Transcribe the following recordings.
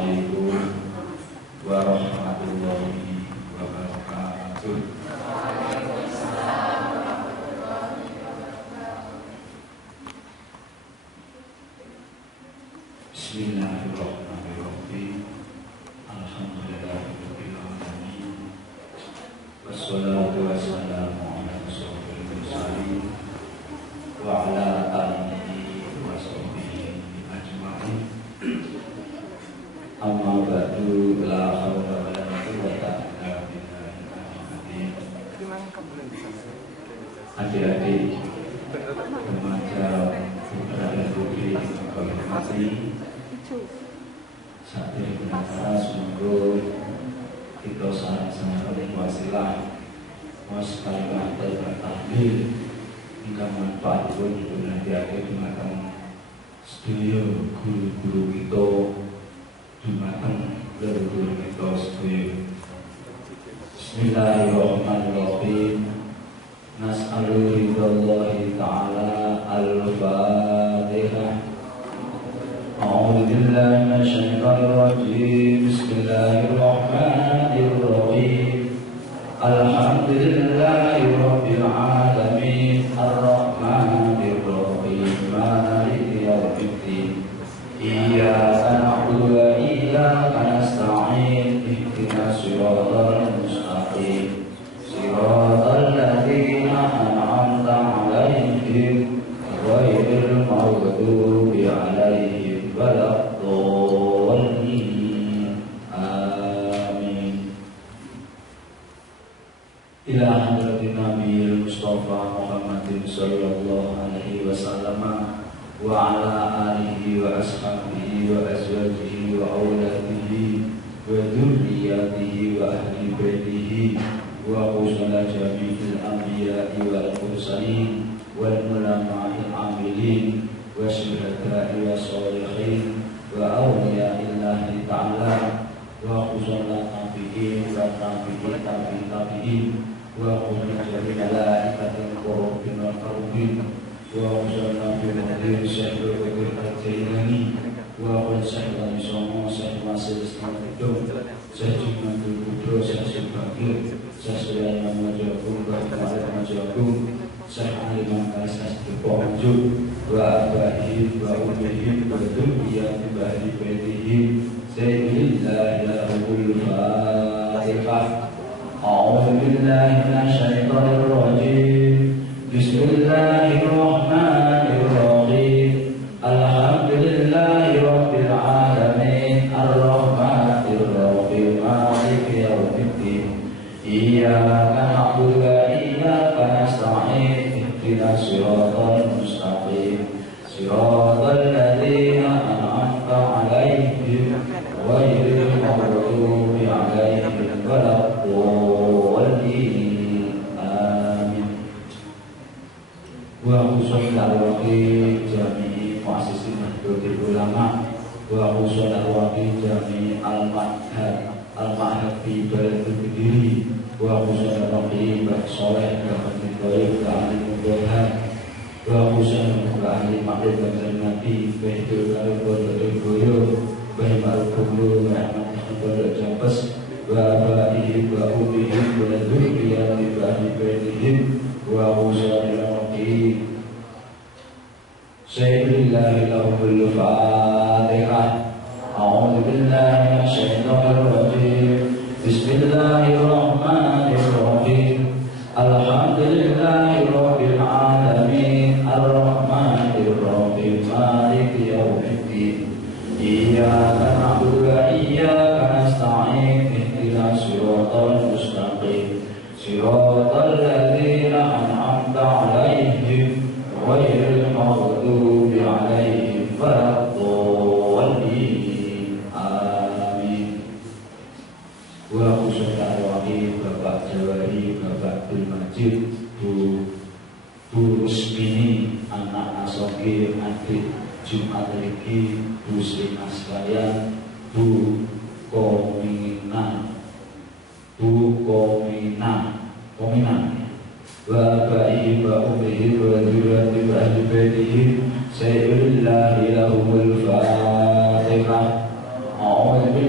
Assalamualaikum warahmatullahi wabarakatuh. Bismillahirrahmanirrahim. Alhamdulillahirabbil alamin. Wassalatu wassalamu ala asyrofil mursalin wa ala alihi wa sahbihi ajma'in. Amma ba'du, la haula wa la quwwata illa billahil aliyyil azim. Adik-adik remaja putra dan putri yang kami hormati, saat ini pengacara sungguh kita sangat-sangat wasilah was kalimat tahlil hingga manfaat pun nanti akhir dimakan studio guru-guru kita, dimakan guru-guru kita studio. Bismillahirrahmanirrahim. Nas'alu ridallahi ta'ala al-fatihah. A'udzu billahi minasyaitonir rajim. Bismillahirrahmanirrahim. Alhamdulillahi rabbil alamin. Ar-rahmanir rahim. Maliki yaumiddin. Iyyaka na'budu wa iyyaka nasta'in. Ihdinas siratal mustaqim. Siratal ladzina an'amta 'alaihim ghairil maghdubi 'alaihim waladdallin. Amin. Ila hadratin Nabiyil Mustafa Muhammadin sallallahu alaihi wasallam wa ala alihi wa ashabihi wa azwajihi wa auladihi wa dzurriyyatihi wa ahli baitihi wa qusala jami'il anbiya'i wal mursalin wal ulama'il amilin wa syuhada'i wa sholihin wa awliya'illahi ta'ala wa qusala tabi'in wa tabi'in tabi'in wa qusala jami'il malaikatil qurubin wal qarubin wa qusala bi'adil syahdu wa al-jailani wa qusala misomo syahdu masil istamidum syahdu mantul kudro syahdu bakir Syahsulian Majagung wa Kemarin Majagung Syahali Mangkasas Diponjuk wa abahim wa umihim wa dhurriyyati ba'di baitihim Sayyidillahil Fatihah. A'udzu billahi minasyaitonir rajim. Bismillahirrahmanirrahim. Alhamdulillahi rabbil alamin. Ar-rahmanir rahim. Maliki yaumiddin. Iyyaka na'budu wa iyyaka nasta'in. Ihdinas siratal mustaqim. Siratal ladzina an'amta 'alaihim ghairil maghdubi 'alaihim waladdallin. Amin. Wa khusus darwaqi jami'i muassisi Nahdlatul Ulama wa khusus darwaqi jami'i al-ma'had fi Baladil Kediri wa khusus darwaqi Mbah Soleh Bahadur Baik Ta'alim Mudhohan wa khusus ahli makrif dan Nabi Bahdul Karim Bahdul Goyo Bahi Ma'ruf Kumlu Rahmat Bahdul Jabes wa abahihim wa umihim wa dzurriyyati ba'di baitihim wa khusus darwaqi Sayyidillahil Fatihah. A'udzu billahi minasyaitonir rajim. Bismillahirrahmanirrahim. Alhamdulillahi rabbil alamin. Ar-rahmanir rahim. Maliki yaumiddin. Iyyaka na'budu wa iyyaka nasta'in. Ihdinas siratal mustaqim. Siratal ladzina an'amta 'alaihim ghairil maghdubi 'alaihim waladdallin. Wa khusus arwahi Bapak Jawari, Bapak Abdul Majid, Bu Rusmini, anak Asogir, adik Jumat Riki, Bu Srina sekalian, Bu Komina, wa ba'i wa umihi wa dzurriyyati wa ahli baitihi Sayyidillahil Fatihah. A'udzu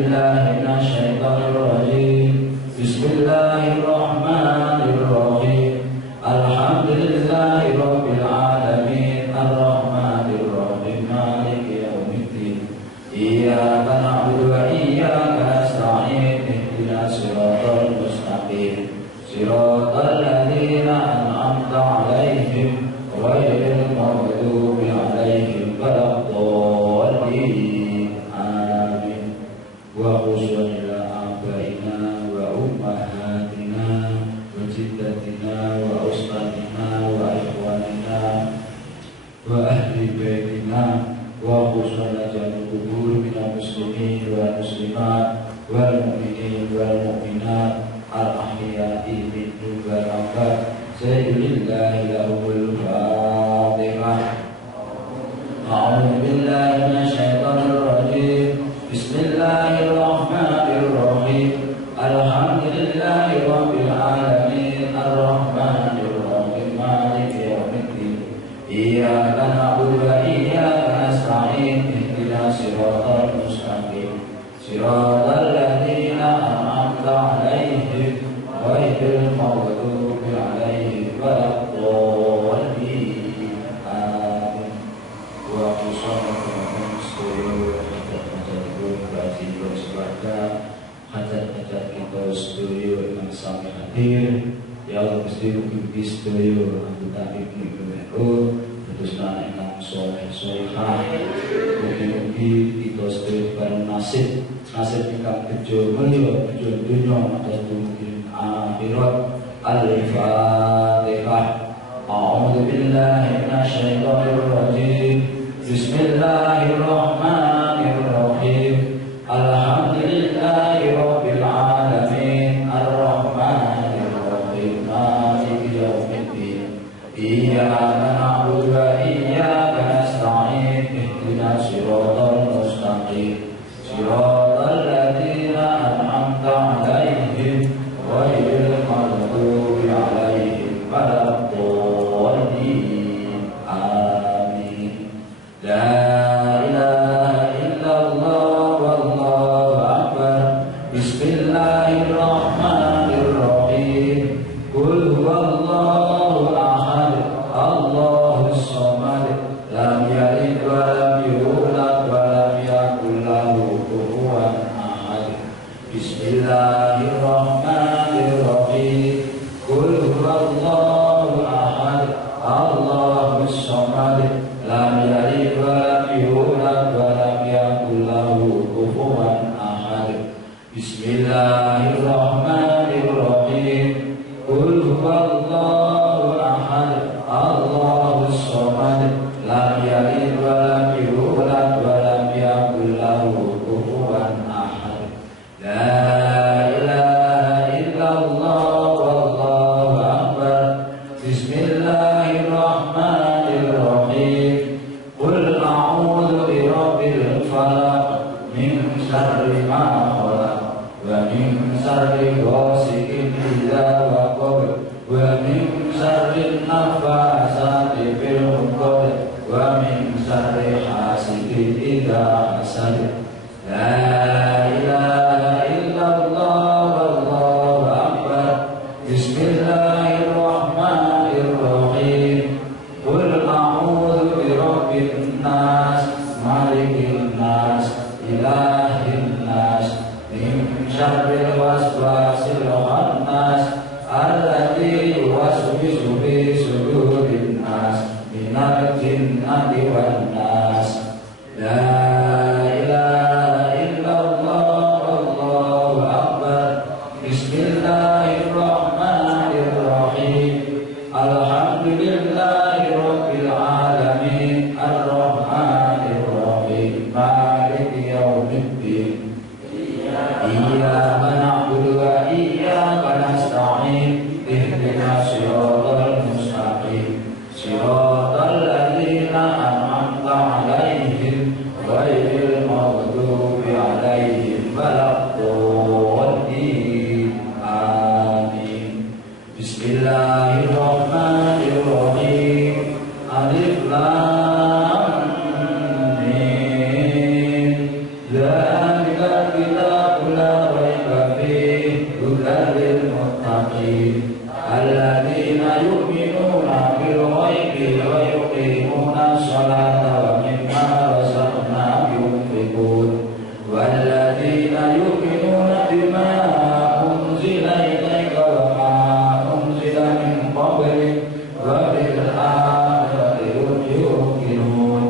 لله له الفاتحة. أعوذ بالله من الشيطان الرجيم. بسم الله الرحمن الرحيم. الحمد لله رب العالمين الرحمن الرحيم مالك يوم الدين. إياك نعبد وإياك نستعين اهدنا الصراط المستقيم صراط الذين أنعمت عليهم غير المغضوب عليهم ولا الضالين. آمين. Waalaikumsalam seluruh hajat-hajat kita setuju yang sampai hadir. Ya Allah mesti mungkin setuju anggota ibnu terus anak yang soleh solehah. Mungkin kita setuju bareng nasib ingkang bejo mulia bejo dunia atau mungkin akhirat. Al-Fatihah. A'udzu billahi minasyaitonir rajim. Bismillahirrahmanirrahim. Alhamdulillahi rabbil alamin arrahmanir rahim maliki yaumiddin. Iyyaka na'budu wa iyyaka nasta'in ihdinas siratal mustaqim siratal ladzina an'amta 'alaihim ghairil maghdubi 'alaihim waladdallin. Amin. La Bismillahirrahmanirrahim. Qul huwallahu ahad, Allahus samad, lam yalid wa lam yulad wa lam yakul lahu kufuwan ahad. Bismillahirrahmanirrahim. Qul huwallahu ahad, Allahus samad, lam yalid wa lam yulad wa lam yakul lahu kufuwan ahad. Bismillahirrahmanirrahim. Qul huwallahu ahad, Allahus samad, lam yalid wa lam yulad wa lam yakul lahu kufuwan ahad. La ilaha illallah wallahu akbar. Bismillahirrahmanirrahim. Qul a'udzu birabbil falaq min syarri ma khalaq wa min syarri ghasiqin idza waqab wa min syarri nafasati fil 'uqad wa min syarri hasidin idza hasad. La ilaha illallah wallahu akbar. Bismillahirrahmanirrahim. Qul a'udzu birabbin nas malikin nas ilahin nas min syarril waswasil khannas alladzi yuwaswisu fi sudurin nas minal jinnati wan nas. La ilaha illallah wallahu akbar. Bismillahirrahmanirrahim. Alhamdulillahi rabbil alamin arrahmanir rahim maliki yaumiddin. Iyyaka na'budu wa iyyaka nasta'in ihdinas siratal mustaqim siratal ladzina an'amta 'alaihim ghairil maghdubi 'alaihim waladdallin. Amin. Bismillahirrahmanirrahim. Alif lam mim. Dzalikal kitabu la raiba fihi hudan lil muttaqin alladzina yu'minuna bil ghaibi wa yuqimuna sholata wa mimma razaqnahum yunfiqun walladzina yu'minuna bima unzila ilaika wa ma unzila min qablik wa bil akhirati hum yuqinun.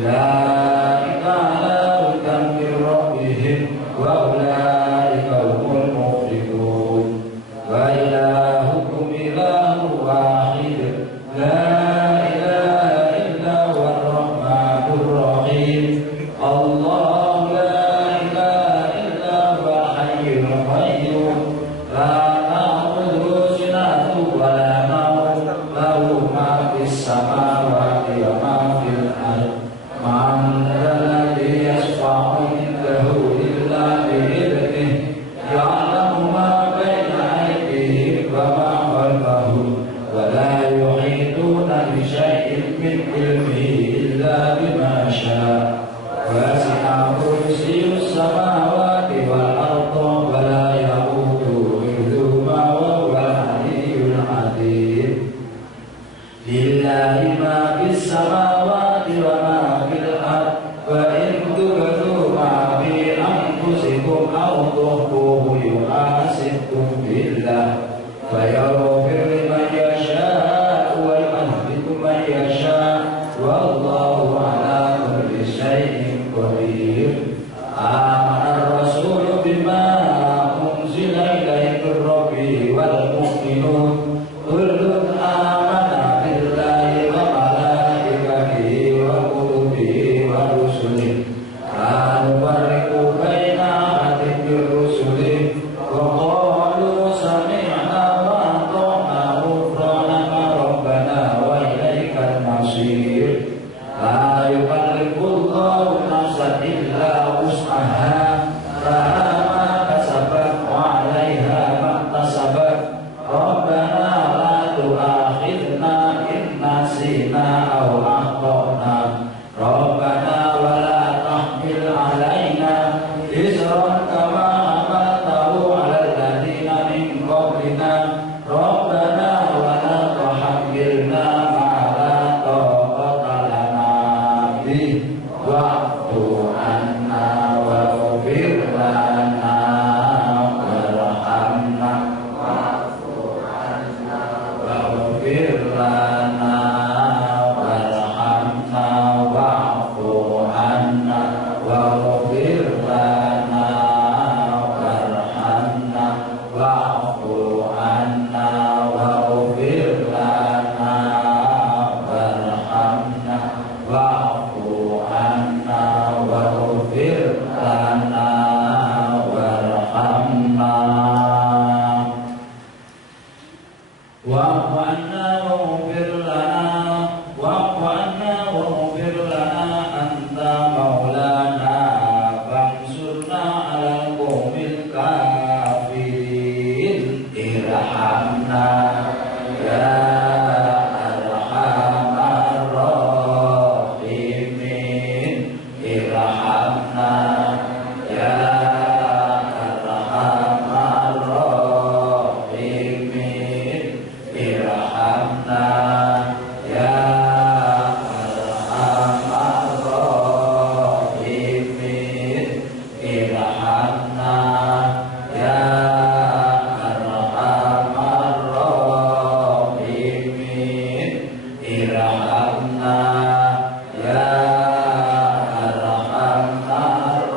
Ulaika ala hudan min rabbihim wa ulaika humul muflihun. Wa ilahukum ilahun wahid la ilaha illa huwa ar-rahmanur rahim. Allah la ilaha illa huwa al-hayyul qayyum la ta'khudhuhu sinatun wa la nawm lahu lahu ma fis samawati wa ma fil ardh man alladhi yashfa'u indahu illa bi'idhnihi ya'lamu ma baina aydihim wa ma khalfahum wa la yuhituna bi syai'in min ilmihi illa bima syaa wasi'a kursiyyus samawati wal ardha wa la ya'uduhu hifdhuhuma wa huwal 'aliyyul 'azim lillahi ma fis samawati wa ma fil ardh wa in tubdu ma fi anfusikum aw tukhfuhu yuhasibkum billah fa yaghfir liman yasha'u wa yu'adhibu man yasha'u wallahu 'ala kulli syai'in qadir. Amana ar-rasulu bima unzila ilaihi min rabbih wal mu'minun kullun amana billahi wa malaikatihi wa kutubihi wa rusulihi la nufarriqu baina ahadin min rusulihi wa qalu sami'na wa ata'na ghufranaka rabbana wa ilaikal masir. La yukallifullahu nafsan illa wus'aha laha ma kasabat wa 'alaiha ma iktasabat rabbana la tu'akhidhna in nasina aw akhtana rabbana wa la tahmil 'alaina isran kama hamaltahu 'alal ladzina min qablina rabbana wa la tuhammilna ma la taqata lana bihi wa'fu 'anna waghfir lana warhamna waghfir lana warhamna wa'fu 'anna waghfir lana warhamna wa'fu 'anna waghfir lana warhamna wa'fu 'anna waghfir lana warhamna wa'fu 'anna waghfir lana wa'fu 'anna waghfir lana anta maulana fansurna 'alal qaumil kafirin irhamna ya arhamar rahimin irhamna ya arhamar rahimin irhamna ya arhamar rahimin irhamna ya arhamar rahimin irhamna ya arhamar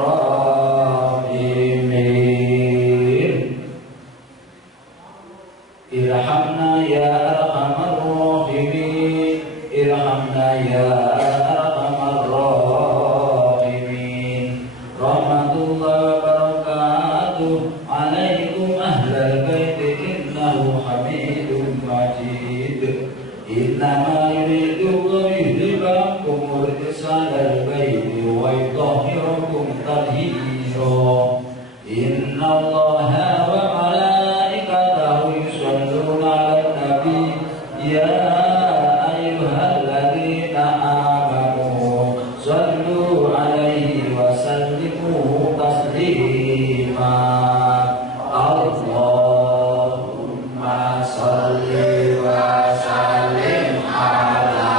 rahimin irhamna ya arhamar rahimin irhamna ya arhamar rahimin rahmatullah wa barakatuh alaikum ahlal bait innahu hamidun majid innama yuridu liyudhibakum risalal bait wa yutahhirakum tathira inna allaha wa malaikatahu yusalluna 'alan nabi ya ayyuhalladzina amanu sallu 'alaihi wa sallimu taslima Allahumma salli wa sallim ala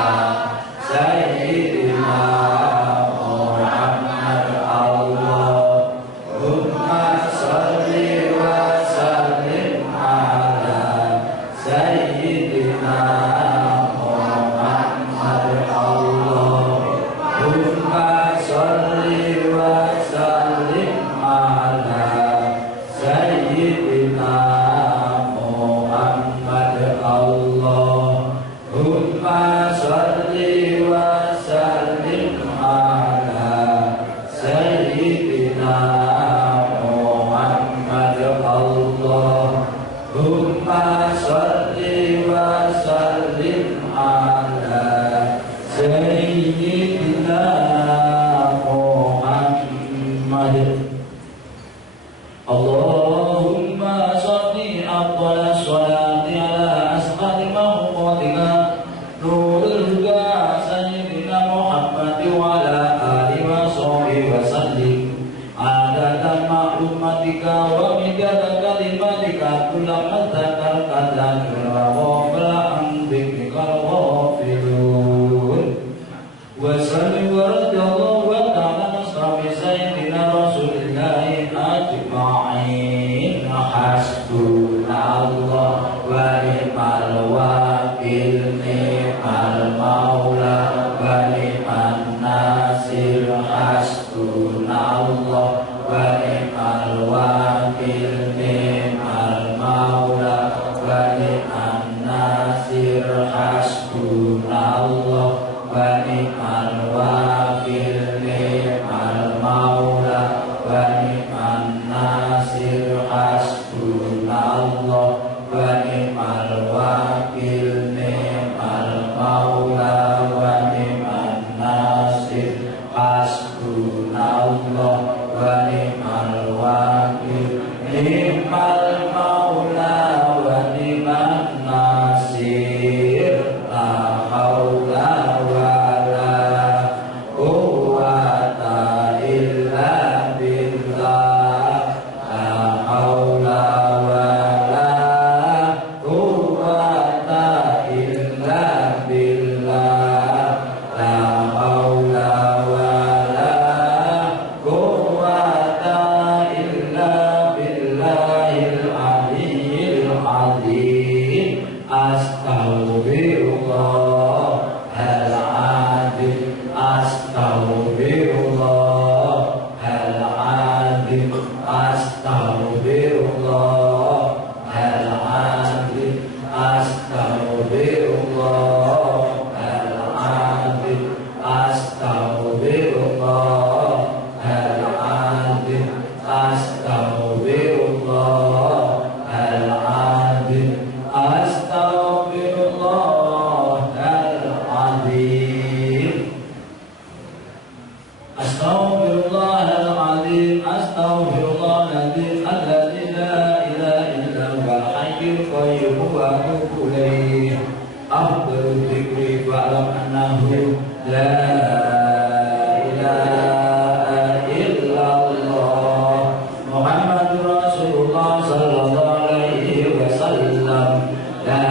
mardatika nurul huda sayyidina Muhammad wa ala alihi wa sahbihi wa sallim adada ma'lumatika wa midada kalimatika kullama dzakarta wa ghafala an dzikrikal ghafilun wa salli wa radiyallahu wa ta'ala ashabi sayyidina rasulillahi ajma'in hasbunallah wa ni'mal wakil ni'mal maula wa ni'man nasir hasbunallah wa ni'mal wakil ni'mal maula wa ni'man nasir hasbunallah wa ni'mal wakil ni'mal maula wa ni'man nasir hasbunallah wa ni'mal wakil ni'mal maula wa ni'man nasir hasbunallah wa ni'mal wakil ni'mal maula wa ni'man nasir la haula wa la quwwata illa billah la haula wa la quwwata illa billah la haula wa la quwwata illa billahil aliyyil azim astaghfirullahal azim astaghfirullahal azim astaghfirullahal azim astaghfirullahal azim astaghfirullahal azim astaghfirullahal azim astaghfirullahal azim astaghfirullahal azim astaghfirullahal alladzi la ilaha illa huwal hayyul qayyum wa atubu ilayh afdalul dzikri fa'lam annahu la ilaha illallah Muhammadur Rasulullah sallallahu alaihi wasallam la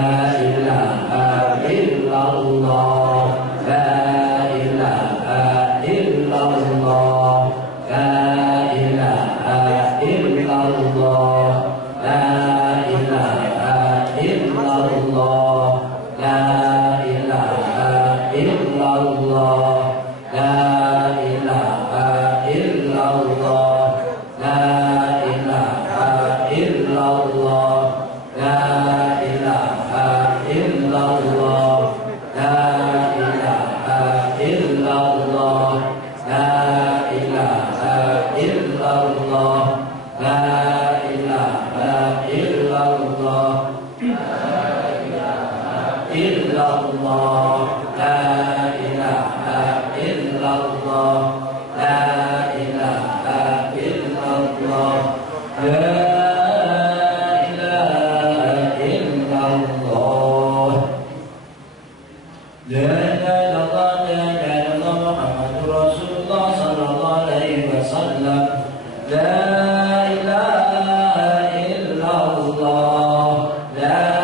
ilaha illallah la ilaha illallah la ilaha illallah la ilaha illallah la ilaha illallah la ilaha illallah la ilaha illallah la ilaha illallah la ilaha illallah la ilaha illallah la ilaha illallah illallah la ilaha illallah la ilaha illallah la ilaha illallah la ilaha illallah Muhammadur Rasulullah sallallahu alaihi wasallam la ilaha illallah la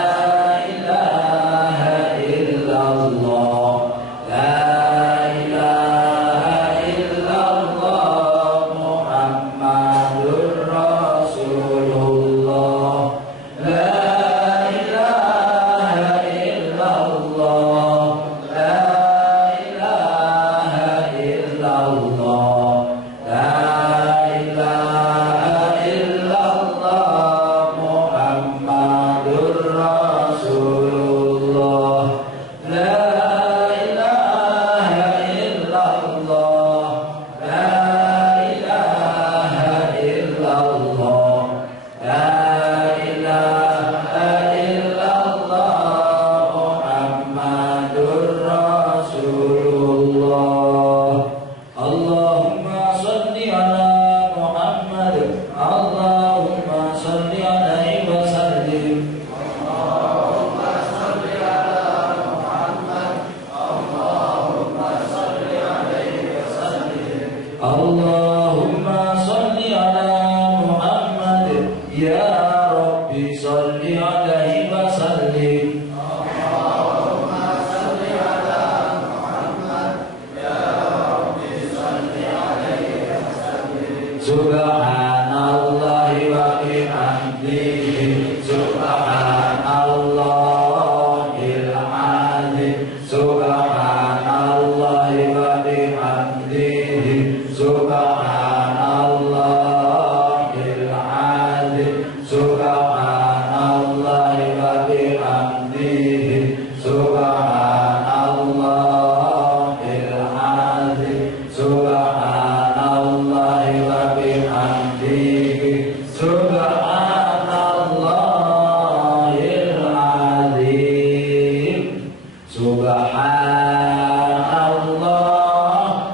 Subhanallahi wa bihamdihi Subhanallahil azim Subhanallahi wa bihamdihi Subhanallahil azim Subhanallahi wa bihamdihi Subhanallahil azim Subhanallahi wa bihamdihi Subhanallahil azim Subhanallah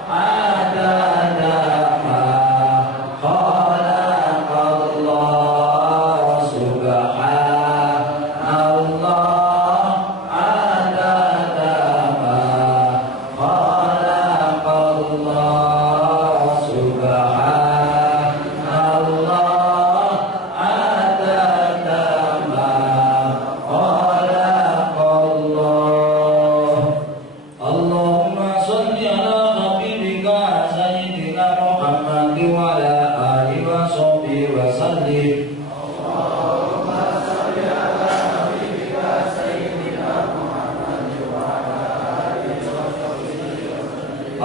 adada ma khalaqallah Subhanallah adada ma khalaqallah Subhanallah adada ma khalaqallah Allahumma sholli ala habibika sayyidina Muhammad wa ala alihi wa sahbihi wa sallim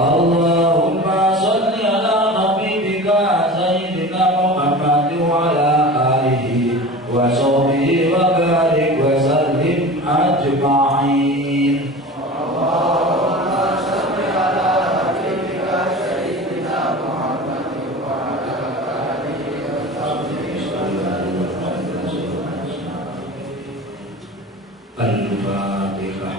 Allahumma sholli ala habibika sayyidina Muhammad wa ala alihi wa sahbihi wa barik wa sallim ajma'in Al-Fatihah.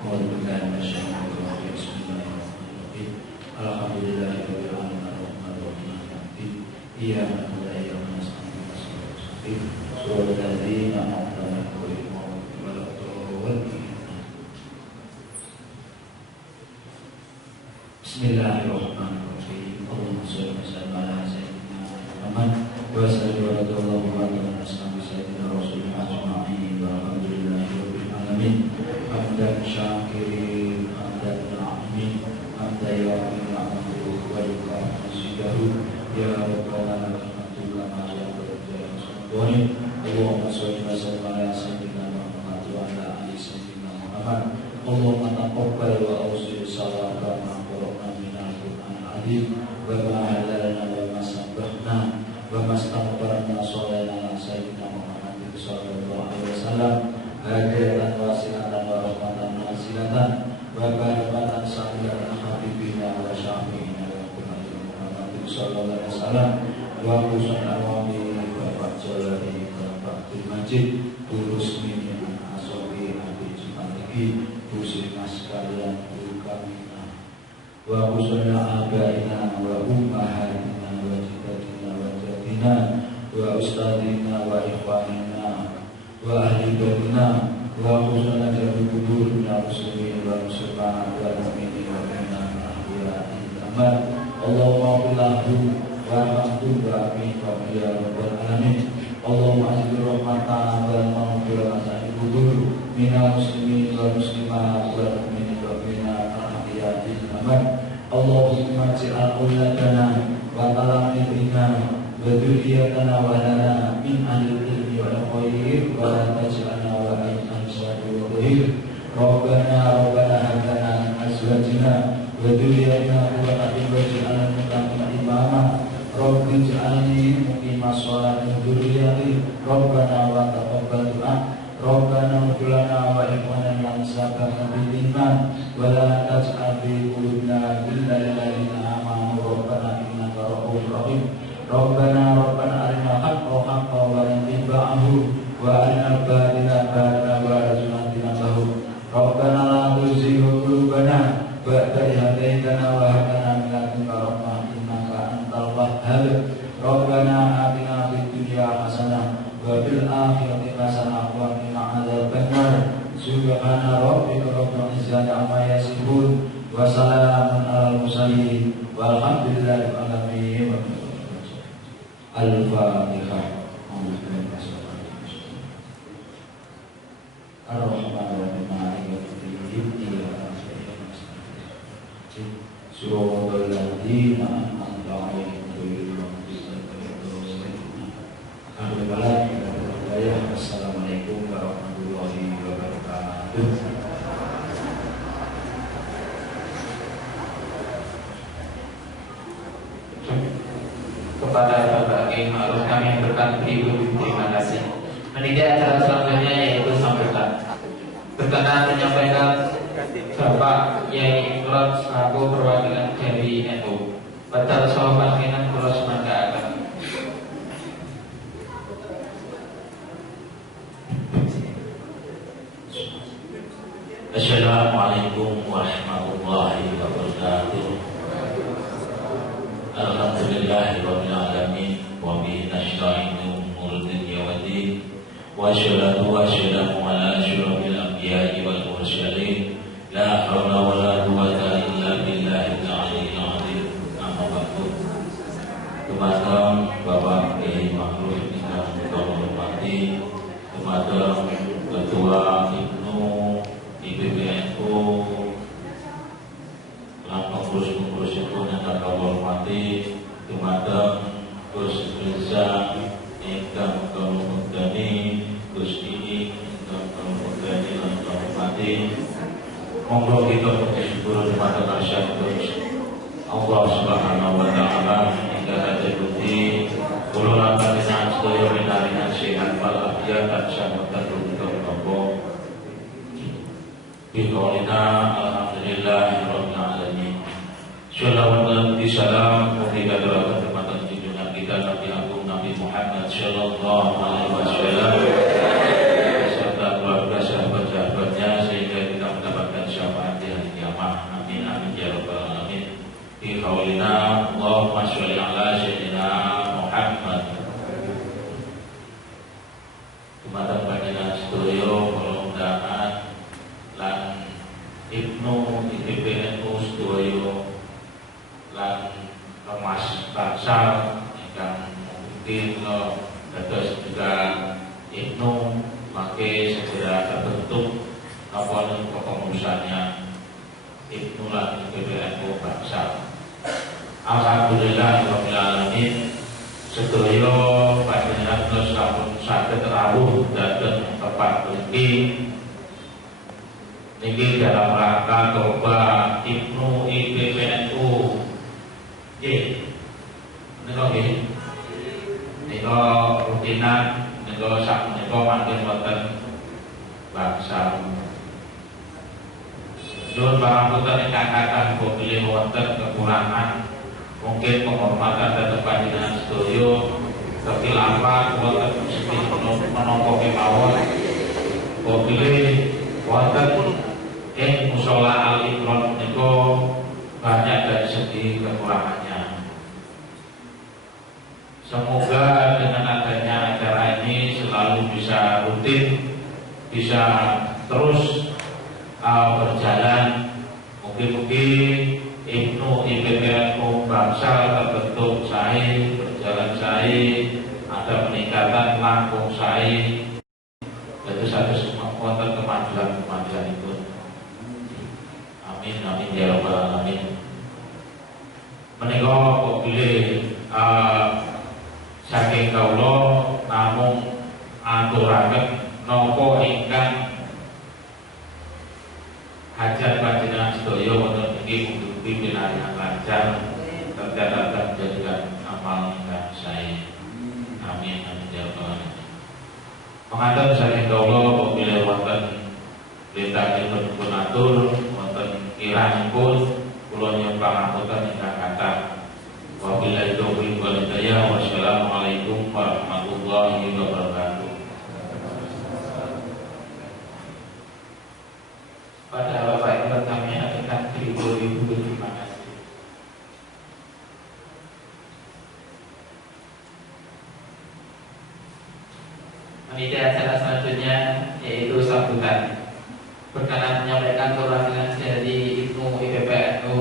Bismillahirrahmanirrahim. Alhamdulillahirabbil alamin arrahmanirrahim. Iyyaka na'budu wa iyyaka nasta'in. Shiratal ladzina an'amta 'alaihim ghairil maghdubi 'alaihim. Bismillahirrahmanirrahim. Allahumma shalli wa sallim ala sayyidina Muhammad wa sallim wa radhiyallahu anhu ashabi sayyidina Rasulullah ajma'in. Walhamdulillahirabbil alamin. Hamdan syakirin, hamdan na'imin, hamdan yamin na'maduhu wa yukammisidahu ya rabbana lakhamdulillah ma la yarja'u subhanahu. Allahumma shalli wa sallim ala sayyidina Muhammad wa ala ali sayyidina Muhammad. Allahumma taqabbal wa awsi' salata wa ma halalna wa ma sabbahna wa ma astaghfarna sallallahu sayyidina Muhammad sallallahu alaihi wasallam hadiran wasi'atan wa rahmatan wasilatan wa barakatan sa'ilatan habibina wa syafi'ina wa Muhammad sallallahu alaihi wasallam wa khususan awami wa fa'jalani wa fa'il majid turus mini asobi abid jum'atiki khusus sekalian kamina wa khususna abaina wa ummahatina wa jiddatina wa jadina wa ustadina wa ikhwanina wa ahli baitina wa khususna jami kubur muslimin wa muslimat wa mu'minin wa mu'minat ahliya'i aman Allahumma bilahu wa rahmatuhu wa amin wa ya rabbal alamin Allahumma azhir rahmatan wa maghfiratan lil kubur minal muslimin wa muslimat wa mu'minin wa mu'minat ahliya'i aman Allahumma ij'al auladana wa talamidina wa dzurriyyatana wa lana min ahlil ilmi wal khair wa la taj'alna wa an syarri wa dhir Rabbana hab lana min azwajina wa dzurriyyatina qurrata a'yun waj'alna lil muttaqina imama Rabbi ij'alni muqimas sholati wa dzurriyyati Rabbana wa taqabbal du'a Rabbana ighfir lana wa ikhwanana yang sabaquna bil iman wa la taj'al fi qulubina ghillan lil ladzina amanu Rabbana innaka ra'ufur rahim Rabbana arina haqqan haqqan wa ittiba'ahu wa arina batila batilan wa arzuqna lahu Rabbana la tuzigh qulubana ba'da idh hadaytana wa hab lana min ladunka rahmah innaka antal wahhab Rabbana atina fid dunya hasanah wa fil akhirati hasanah wa qina adzabannar subhana rabbika rabbil izzati amma yasifun wa salamun alal mursalin walhamdulillahi rabbil alamin Al-Fatihah Ar-Rahman Ar-Rahim Surah Al-Ladina Al-Ta'im saking ma'ruf kami yang berkat ibu. Terima kasih. Meninjau acara selanjutnya yaitu sambutan. Berkenan menyampaikan Bapak Yai Imron selaku perwakilan dari NU. Batal sahabat kinan kula semangkaaken. Assalamualaikum warahmatullahi wabarakatuh. Alhamdulillahirabbil alamin wa bihi nasta'inu umurud dunya waddin. Wa salatu wassalamu ala asyrofil anbiya'i wal mursalin. La haula wala quwwata illa billahil aliyyil azim. Amma ba'du. Dumateng Bapak Kiai Ma'ruf ingkang kula hormati, dumateng Ketua Ibnu IPBNU, lan pengurus-pengurus pun yang kula hormati, dumateng Gus Rizal ingkang kula mudhani, Gus Didi ingkang kula mudhani lan kula hormati. Monggo kita bersyukur kepada Allah Subhanahu wa taala hingga ada bukti kula lan panjenengan sedaya minarinan sehat walafiat dan selamat untuk nopo. Biqaulina alhamdulillahirabbil alamin. Shalawat dan salam mugi kadharatken dumateng junjungan kita Nabi Agung Nabi Muhammad sallallahu alaihi wasallam serta keluarga sahabat-sahabatnya sehingga kita mendapatkan syafaat di hari kiamat. Amin amin ya rabbal alamin. Biqaulina Allahumma sholli ala sayyidina Muhammad. Dumateng panjenengan sedaya kula undangan lan Ibnu IPBNU sedaya lan Mas Bangsal ingkang mungkin dados juga Ibnu mangke segera terbentuk apa kepengurusannya Ibnu lan IPBNU Bangsal. Alhamdulillahirabbil alamin. Sedaya panjenengan terus sampun saged rawuh dhateng tempat mriki niki dalam rangka coba Ibnu IPBNU. Nggih. Menika nggih. Nika rutinan nika sakmenika mangke wonten Bangsal. Nuwun pangapunten ingkang kathah bilih wonten kekurangan mungkin penghormatan dan panjenengan sedaya kekhilafan wonten menapa kemawon bilih wonten ing mushola Al Imron menika banyak dari segi kekurangannya. Semoga dengan adanya acara ini selalu bisa rutin, bisa terus berjalan. Mungkin-mungkin Ibnu IPBNU Bangsal terbentuk sae, berjalan sae, ada peningkatan langkung sae. Itu satu wonten kemajuan itu. Amin amin ya rabbal alamin. Menika kok bilih saking kawula namung aturaken napa ingkang hajat panjenengan sedaya wonten iki mugi pinaringan lancar tercatat menjadikan amal ingkang sae. Amin amin ya rabbal alamin. Penganten saking kawula kok bilih wonten perintahipun pun atur wonten kiranipun kula nyuwun pangapunten ingkang kathah. Wabillahi taufiq wal hidayah. Wassalamualaikum warahmatullahi wabarakatuh. Pada Bapak Ibu kami akan beribu-ribu terima kasih. Meninjau acara selanjutnya yaitu sambutan. Berkenan menyampaikan perwakilan dari Ibnu IPBNU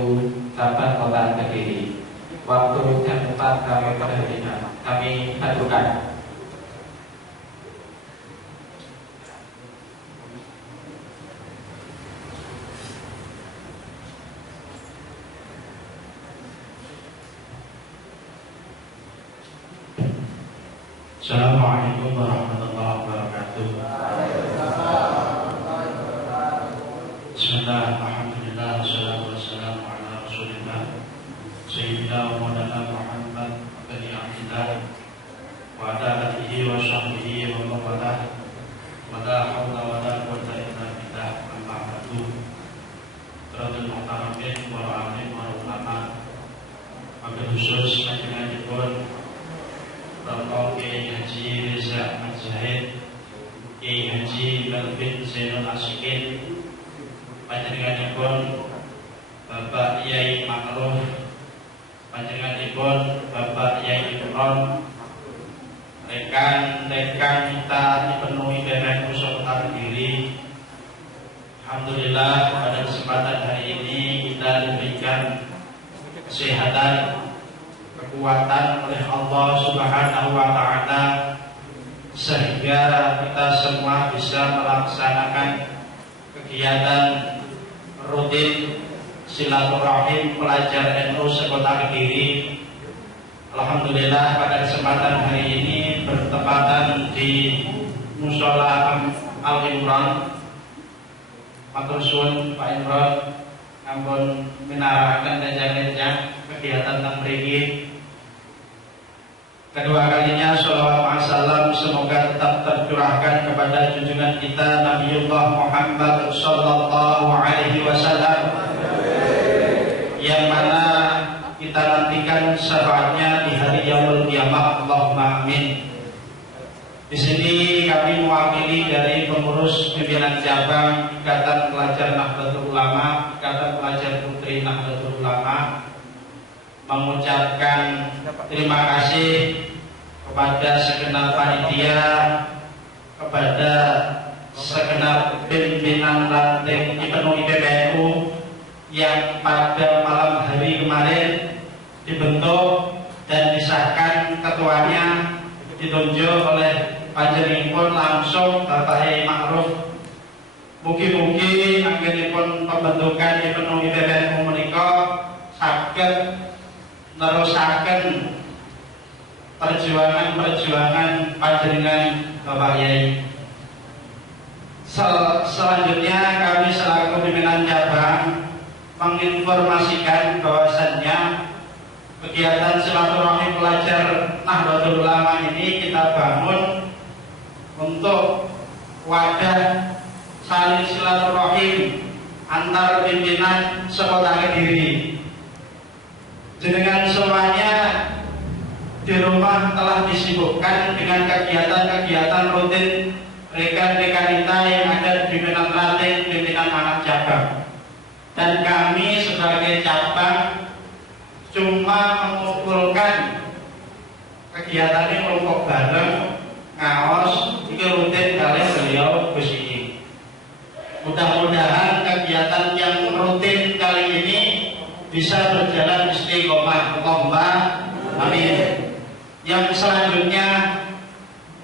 Cabang Kota Kediri. Waktu dan tempat kami aturkan. Assalamualaikum warahmatullahi wabarakatuh. Bismillah, alhamdulillah, wassalatu wassalamu ala rasulillah Sayyidina wa maulana Muhammad bin Abdillah وعلى آله وصحبه ومن والاه ولا حول ولا قوة إلا بالله أما بعد. Terhadap muhtaраmin para alim para ulama, wabil khusus panjenenganipun Bapak Kiai Haji Reza Al-Zahid, Kiai Haji Melvin Zainul Asikin, panjenenganipun Bapak Yai Makruf, panjenenganipun Bapak Yai Imron, rekan-rekan kita dipenuhi dengan usaha diri. Alhamdulillah pada kesempatan hari ini kita diberikan kesehatan, kekuatan oleh Allah Subhanahu wa Ta'ala, sehingga kita semua bisa melaksanakan kegiatan rutin silaturahim pelajar NU sekota Kediri. Alhamdulillah pada kesempatan hari ini bertepatan di Musola Al-Imran. Matur suwun Pak Imron ampun minarahaken rencang-rencang kegiatan teng mriki. Kedua kalinya sholawat ma'asalam semoga tetap tercurahkan kepada junjungan kita Nabiullah Muhammad sallallahu alaihi wasallam, yang mana kita nantikan syafaatnya di hari yaumul qiyamah. Allahumma amin. Di sini kami mewakili dari pengurus pimpinan cabang Ikatan Pelajar Nahdlatul Ulama, Ikatan Pelajar Putri Nahdlatul Ulama, mengucapkan terima kasih kepada segenap panitia, kepada segenap pimpinan ranting IPNU IPBNU yang pada malam hari kemarin dibentuk dan disahkan ketuanya ditunjuk oleh panjenenganipun langsung Bapak Yai Makruf. Mugi-mugi anggenipun pembentukan IPNU IPBNU menika saged nerusaken perjuangan panjenengan Bapak Yai. Selanjutnya kami selaku pimpinan cabang menginformasikan bahwasannya kegiatan silaturahmi pelajar Nahdlatul Ulama ini kita bangun untuk wadah saling silaturahim antar pimpinan sekota Kediri. Jenengan semuanya di rumah telah disibukkan dengan kegiatan-kegiatan rutin rekan-rekan kita yang ada di pimpinan ranting, pimpinan anak cabang. Dan kami sebagai cabang cuma mengumpulkan kegiatan ini kelompok bareng ngaos iki rutin kalian beliau Gus iki. Mudah-mudahan kegiatan yang rutin kali ini bisa berjalan istiqomah. Allahumma amin. Yang selanjutnya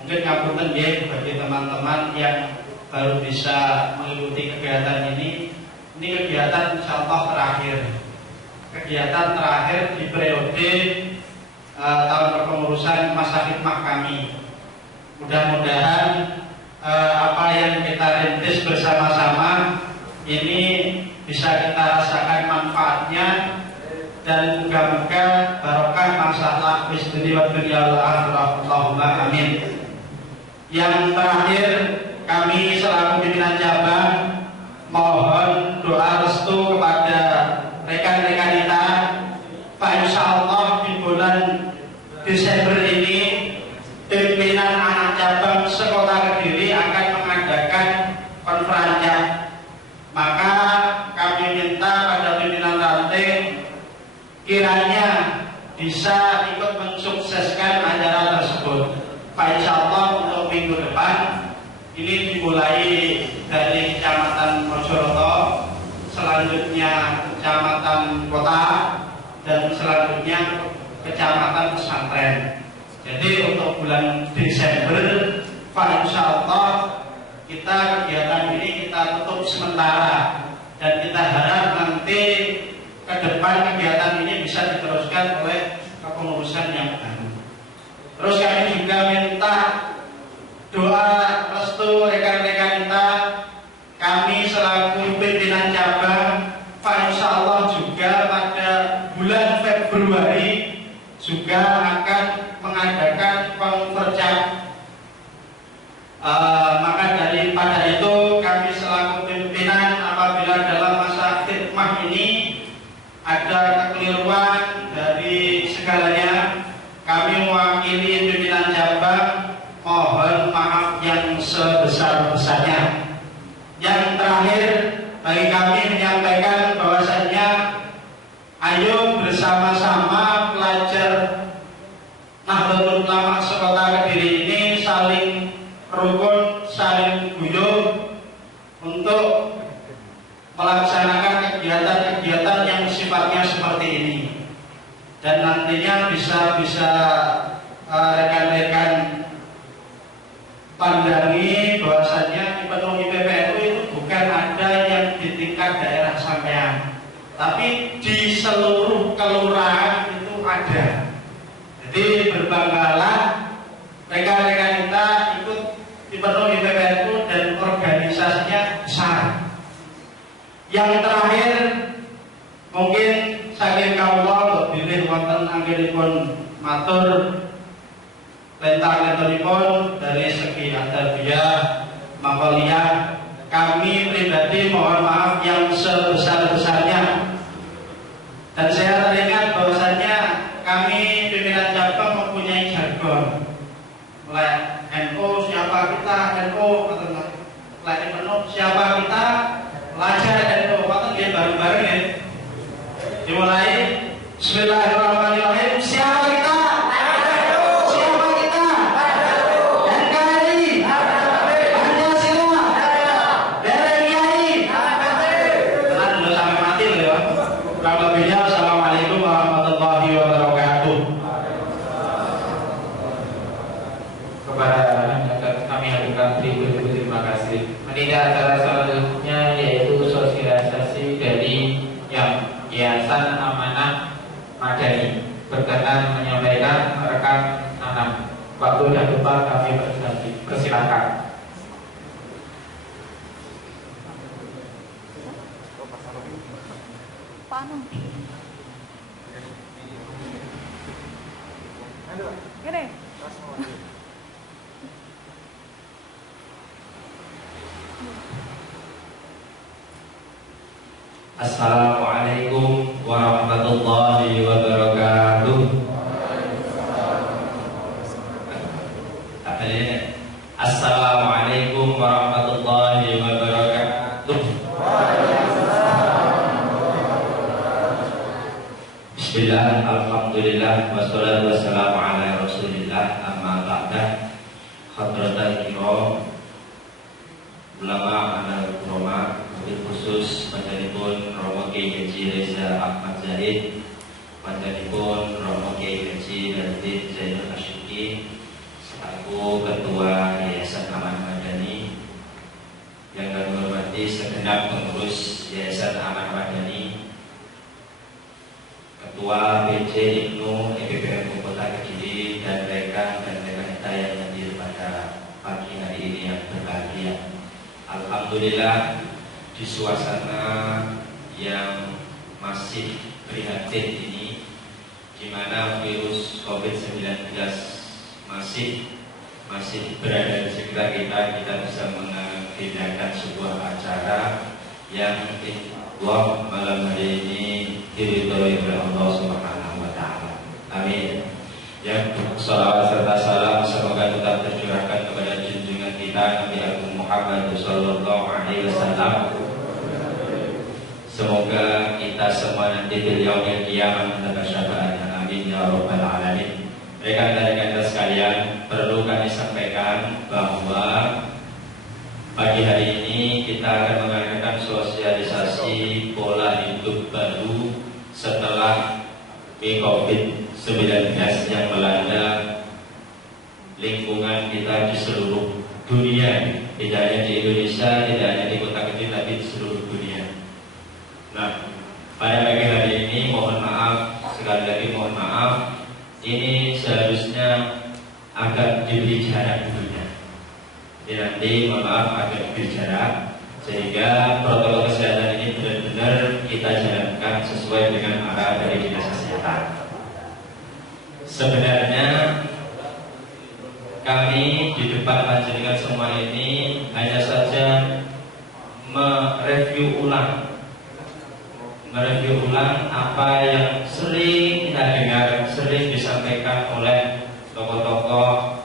mungkin ngapunten ya bagi teman-teman yang baru bisa mengikuti kegiatan ini. Ini kegiatan insyaallah terakhir. Kegiatan terakhir di periode tahun kepengurusan masa khidmah kami. Mudah-mudahan apa yang kita rintis bersama-sama ini bisa kita rasakan manfaatnya, dan moga-moga barokah masalah dunia wa dunya akhirah. Allahumma amin. Yang terakhir, kami selaku pimpinan cabang mohon doa restu kepada rekan-rekan kita. Pak, insyaallah di bulan Desember ini pimpinan anak cabang sekota Kediri akan mengadakan konferensi. Maka kami minta pada pimpinan ranting kiranya bisa ikut mensukseskan acara tersebut. Pak, insyaallah untuk minggu depan ini dimulai dari Kecamatan Mojoroto, selanjutnya Kecamatan Kota, dan selanjutnya Kecamatan Pesantren. Jadi untuk bulan Desember, Pak, insyaallah kita kegiatan ini kita tutup sementara, dan kita harap nanti ke depan kegiatan ini bisa diteruskan oleh kepengurusan yang baru. Terus kami juga minta doa restu rekan-rekan kita. Kami selaku pimpinan cabang, Pak, insyaallah juga pada bulan Februari juga akan mengadakan konferensi hikmah ini ada kekeliruan dari segalanya, kami mewakili pimpinan cabang mohon maaf yang sebesar-besarnya. Yang terakhir, bagi kami menyampaikan bahwasannya ayo bersama-sama pelajar Nahdlatul Ulama sekota Kediri ini saling rukun, saling guyup untuk melaksanakan kegiatan-kegiatan yang sifatnya seperti ini, dan nantinya bisa rekan-rekan pandangi bahwasannya penuh PPNU itu bukan ada yang di tingkat daerah sampean, tapi di seluruh kelurahan itu ada. Jadi berbanggalah rekan-rekan kita ikut dipenuhi PPNU dan organisasinya besar. Yang terakhir, mungkin saking kawula bilih wonten anggenipun matur lentang-lentangipun dari segi adabiyah, maqaliyah, kami pribadi mohon maaf yang sebesar-besarnya. Dan saya teringat bahwasannya kami pimpinan cabang mempunyai jargon. Mulai NU siapa kita, NU atau mulai penuh siapa kita, pelajar NU, atau dia bareng-bareng ya. Dimulai Bismillahirrahmanirrahim. Siapa kita? Siapa kita? NKRI, Pancasila, Derek Kiai. Tenang dulu sampai mati loh ya. Kurang lebihnya Assalamualaikum warahmatullahi wabarakatuh. Kepada kami haturkan terima kasih. Menida acara selanjutnya yaitu sosialisasi dari yang Yayasan Amanah Madani berkenan menyampaikan rekan anak. Waktu dan tempat kami persilakan. Gini. Assalamualaikum warahmatullahi wabarakatuh. Assalamualaikum warahmatullahi wabarakatuh. Bismillah, alhamdulillah, wassalatu wassalamu ala rasulillah, amma ba'da. Hadratal kiram, ulama anak kuroma, khusus panjenengan Romo Kiai Haji Reza Ahmad Zahid, panjenengan Romo Kiai Haji Darudin Zainul Asyiki selaku Ketua Yayasan Amanah Madani, yang kami hormati segenap pengurus Yayasan Amanah Madani, Ketua PJ Ibnu EPPNU Kota Kediri, dan rekan kita yang hadir pada pagi hari ini yang berbahagia. Alhamdulillah, di suasana yang masih prihatin ini, di mana virus COVID-19 masih berada di sekitar kita bisa mengagendakan sebuah acara yang Allah malam hari ini diridhoi oleh Allah Subhanahu wa taala. Amin. Yang salawat serta salam semoga tetap tercurahkan kepada junjungan kita Nabi Agung Muhammad sallallahu alaihi wasallam. Semoga kita semua nanti di yaumil qiyamah mendapat syafaatnya. Amin ya rabbal alamin. Rekan-rekan sekalian, perlu kami sampaikan bahwa pagi hari ini kita akan mengadakan sosialisasi pola hidup baru setelah COVID-19 yang melanda lingkungan kita di seluruh dunia, tidak hanya di Indonesia, tidak hanya di kota kecil, tapi di seluruh dunia. Nah, pada pagi hari ini mohon maaf, sekali lagi mohon maaf, ini seharusnya agak diberi jarak dulunya. Jadi nanti mohon maaf agak diberi jarak, sehingga protokol kesehatan ini benar-benar kita jalankan sesuai dengan arah dari Dinas Kesehatan. Sebenarnya kami di depan panjenengan semua ini hanya saja mereview ulang mereview ulang apa yang sering kita dengar, sering disampaikan oleh tokoh-tokoh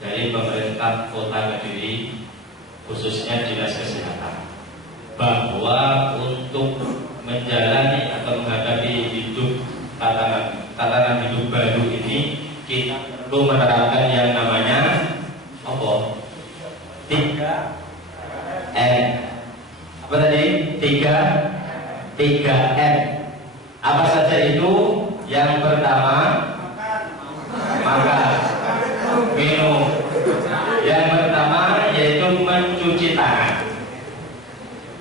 dari pemerintah Kota Kediri, khususnya Dinas Kesehatan, bahwa untuk menjalani atau menghadapi hidup tatanan hidup baru ini, kita perlu menerapkan yang namanya apa? 3M. Apa tadi? 3M. Apa saja itu? Yang pertama, makan, minum. Yang pertama yaitu mencuci tangan.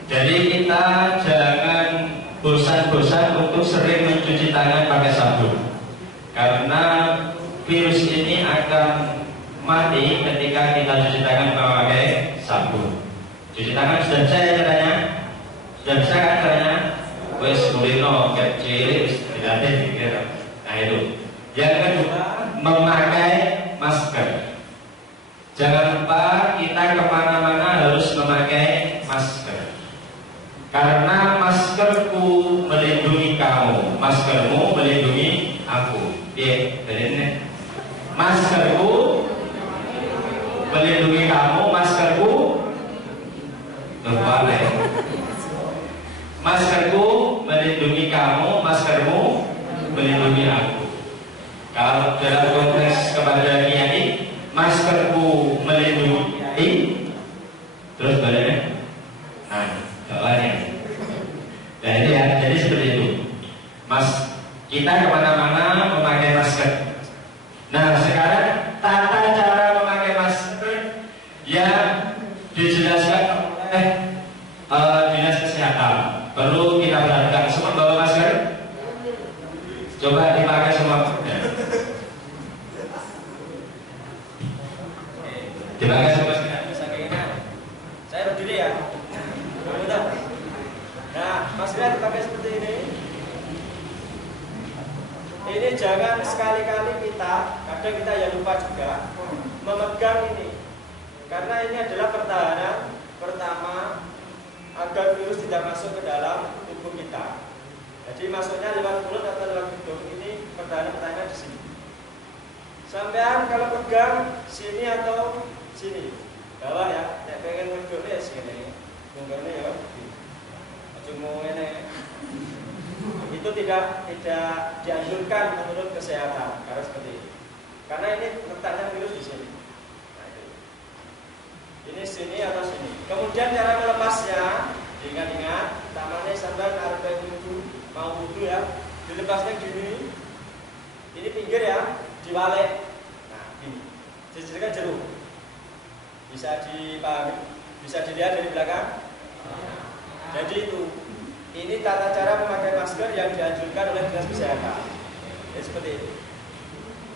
Jadi kita jangan bosan-bosan untuk sering mencuci tangan pakai sabun, karena virus ini akan mati ketika kita cuci tangan pakai sabun. Cuci tangan sudah bisa ya caranya? Sudah bisa kan caranya? Wes kulino kecil tidak ada pikir. Nah itu. Yang kedua, memakai masker. Jangan lupa kita kemana-mana harus memakai masker, karena maskerku melindungi kamu, maskermu melindungi aku. Iya, dari ini. Maskerku melindungi kamu, maskerku terbalik. Maskerku melindungi kamu, maskermu melindungi aku. Kalau dalam konteks kepada kiai, maskerku melindungi kiai, terus baliknya, nah, jawabannya. Nah itu ya, jadi seperti itu. Kita kemana-mana memakai masker. Nah sekarang tata cara memakai masker yang dijelaskan oleh Dinas Kesehatan. Perlu kita perhatikan, semua bawa masker. Coba dipakai semua. Dipakai semua masker. Saya berdiri ya. Nah, maskernya dipakai seperti ini. Ini jangan sekali-kali kadang kita yang lupa juga memegang ini, karena ini adalah pertahanan pertama agar virus tidak masuk ke dalam tubuh kita. Jadi masuknya lewat mulut atau lewat hidung, ini pertahanan di sini. Sampean kalau pegang sini atau sini, bawah ya, nek pengen ngedone sini, mungkin ya. Cuma ini itu tidak dianjurkan menurut kesehatan, karena seperti ini. Karena ini letaknya virus di sini. Nah, ini sini atau sini. Kemudian cara melepasnya, ingat-ingat, tamanya sambil arep mau wudu ya, dilepasnya gini. Ini pinggir ya, diwalek. Nah, gini. Dijadikan jeruk. Bisa dipahami, bisa dilihat dari belakang. Jadi itu, ini tata cara memakai masker yang dianjurkan oleh Dinas Kesehatan. Jadi seperti itu.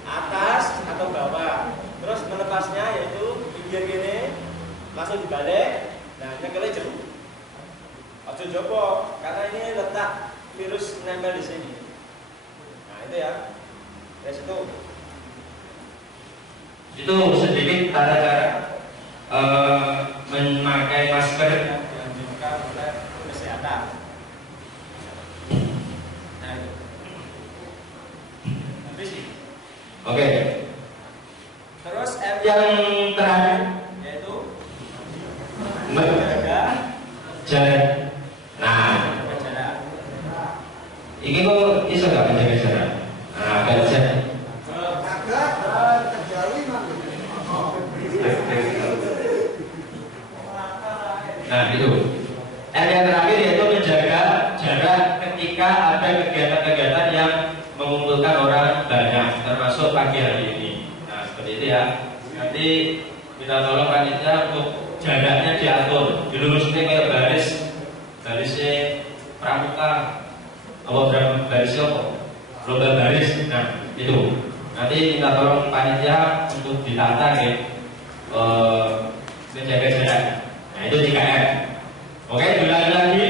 Atas atau bawah. Terus melepasnya yaitu pinggir gini, langsung dibalik. Nah, nyekelnya jeruk. Ojo jopo, karena ini letak virus nempel di sini. Nah, itu ya. Dari situ. Itu sedikit tata cara memakai masker yang dianjurkan oleh kesehatan. Nah, itu. Habis ini. Oke. Terus Yang terakhir yaitu menjaga jarak. Nah, jarak. ini kok bisa nggak menjaga jarak? Nah, baca. Nah, itu. Yang terakhir yaitu menjaga jarak ketika ada kegiatan-kegiatan yang mengumpulkan orang banyak, termasuk pagi hari ini. Nah, seperti itu ya. Nanti kita tolong panitia untuk jaraknya diatur, diluruskan kayak barisnya pramuka, berapa barisnya apa? Lomba baris. Nah, itu. Nanti kita tolong panitia untuk ditata ya, menjaga jarak. Nah, itu 3M. Oke, diulangi lagi.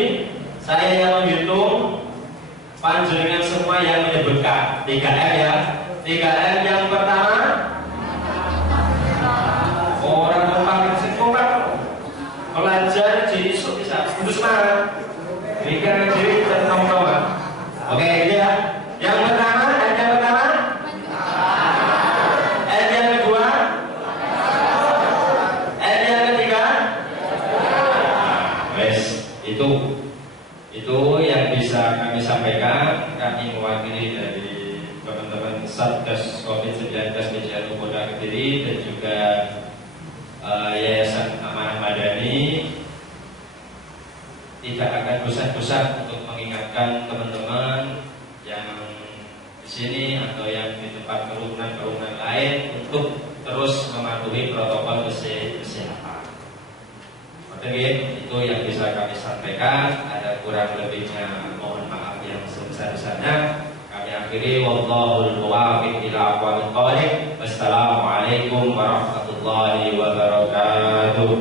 Saya yang menghitung, panjenengan semua yang menyebutkan 3M ya. 3M yang pertama, orang memang pelajar jadi bisa kudus semangat. Berikan diri dan tanggung yang bisa kami sampaikan, kami mewakili dari teman-teman Satgas COVID-19 PJRU Polda Kediri dan juga Yayasan Amanah Madani tidak akan bosan-bosan untuk mengingatkan teman-teman yang di sini atau yang di tempat kerumunan lain untuk terus mematuhi protokol kesehatan. Oke, itu yang bisa kami sampaikan. Ada kurang lebihnya mohon maaf yang sebesar-besarnya. Kami akhiri, wallahul muwaffiq ila aqwamit thoriq. Wassalamualaikum warahmatullahi wabarakatuh.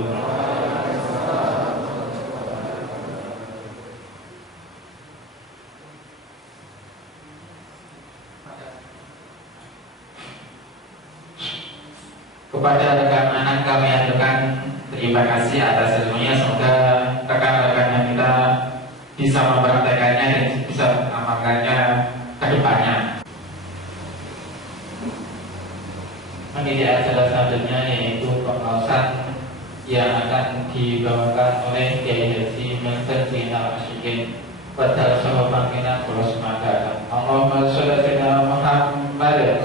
Kepada rekan-rekan kami aturkan terima kasih atas ilmunya. Semoga rekan-rekan kita bisa mempraktekannya dan bisa mengamalkannya ke depannya. Ini acara selanjutnya yaitu pengawasan yang akan dibawakan oleh Kiai Haji Menten Zainal Asyidin. Pada sahabat kita kalau semangat. Allahumma sholli ala Muhammad.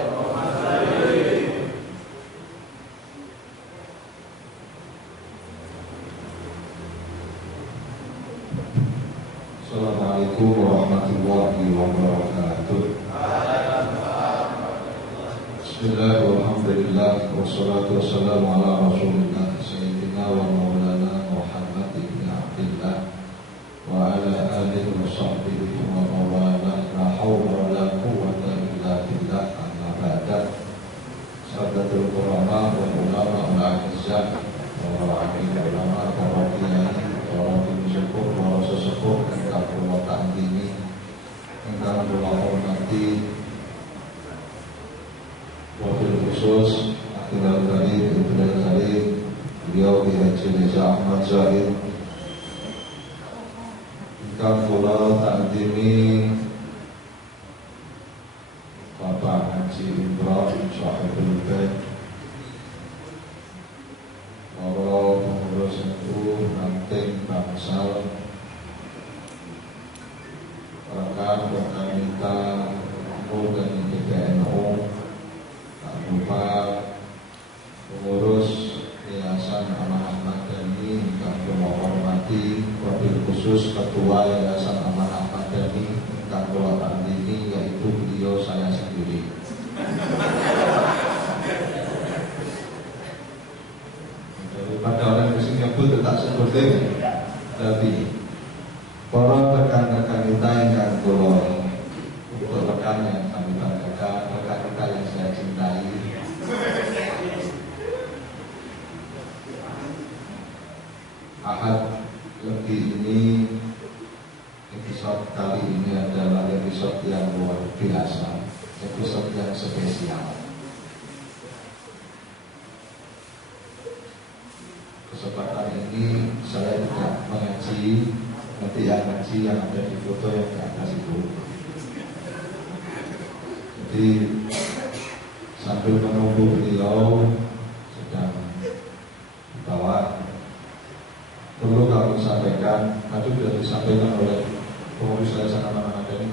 Assalamualaikum warahmatullahi wabarakatuh. Bismillahirrahmanirrahim. Wassalatu wassalamu ala Rasulillah Sayyidina wa maulana Muhammad ibn Abdillah wa ala alihi wa sahbihi wa maulana. La hawla wa la quwwata illa billah. Amma ba'da. Sahabatul ulama wa ulama al-a'izzah wa amin ulama wa qiyai wa sepuh, para sesepuh ingkang kula tandingi, ingkang kula hormati, wabil khusus Akhirul Karim Ibnul Karim beliau Haji Reza Ahmad Zahid, ingkang kula tandingi Bapak Haji Ibrahim Sahibul Bait, para pengurus NU ranting bangsal, rekan-rekan kita NU dan PBNU, tak lupa pengurus Yayasan Amanah Madani yang kula hormati, wabil khusus Ketua Yayasan Amanah Madani yang kula tandingi, yaitu beliau saya sendiri. Daripada orang yang nyebut tak seperti tapi para rekan-rekan kita yang kula, untuk rekan yang kami banggakan, rekan kita yang saya cintai, Ahad lebih ini, episode kali ini adalah episode yang luar biasa, episode yang spesial. Kesempatan ini saya tidak mengaji, nanti yang ngaji yang ada di foto yang di atas itu. Jadi sambil menunggu beliau sedang dibawa, perlu kami sampaikan, tadi sudah disampaikan oleh pengurus Yayasan Amanah Madani.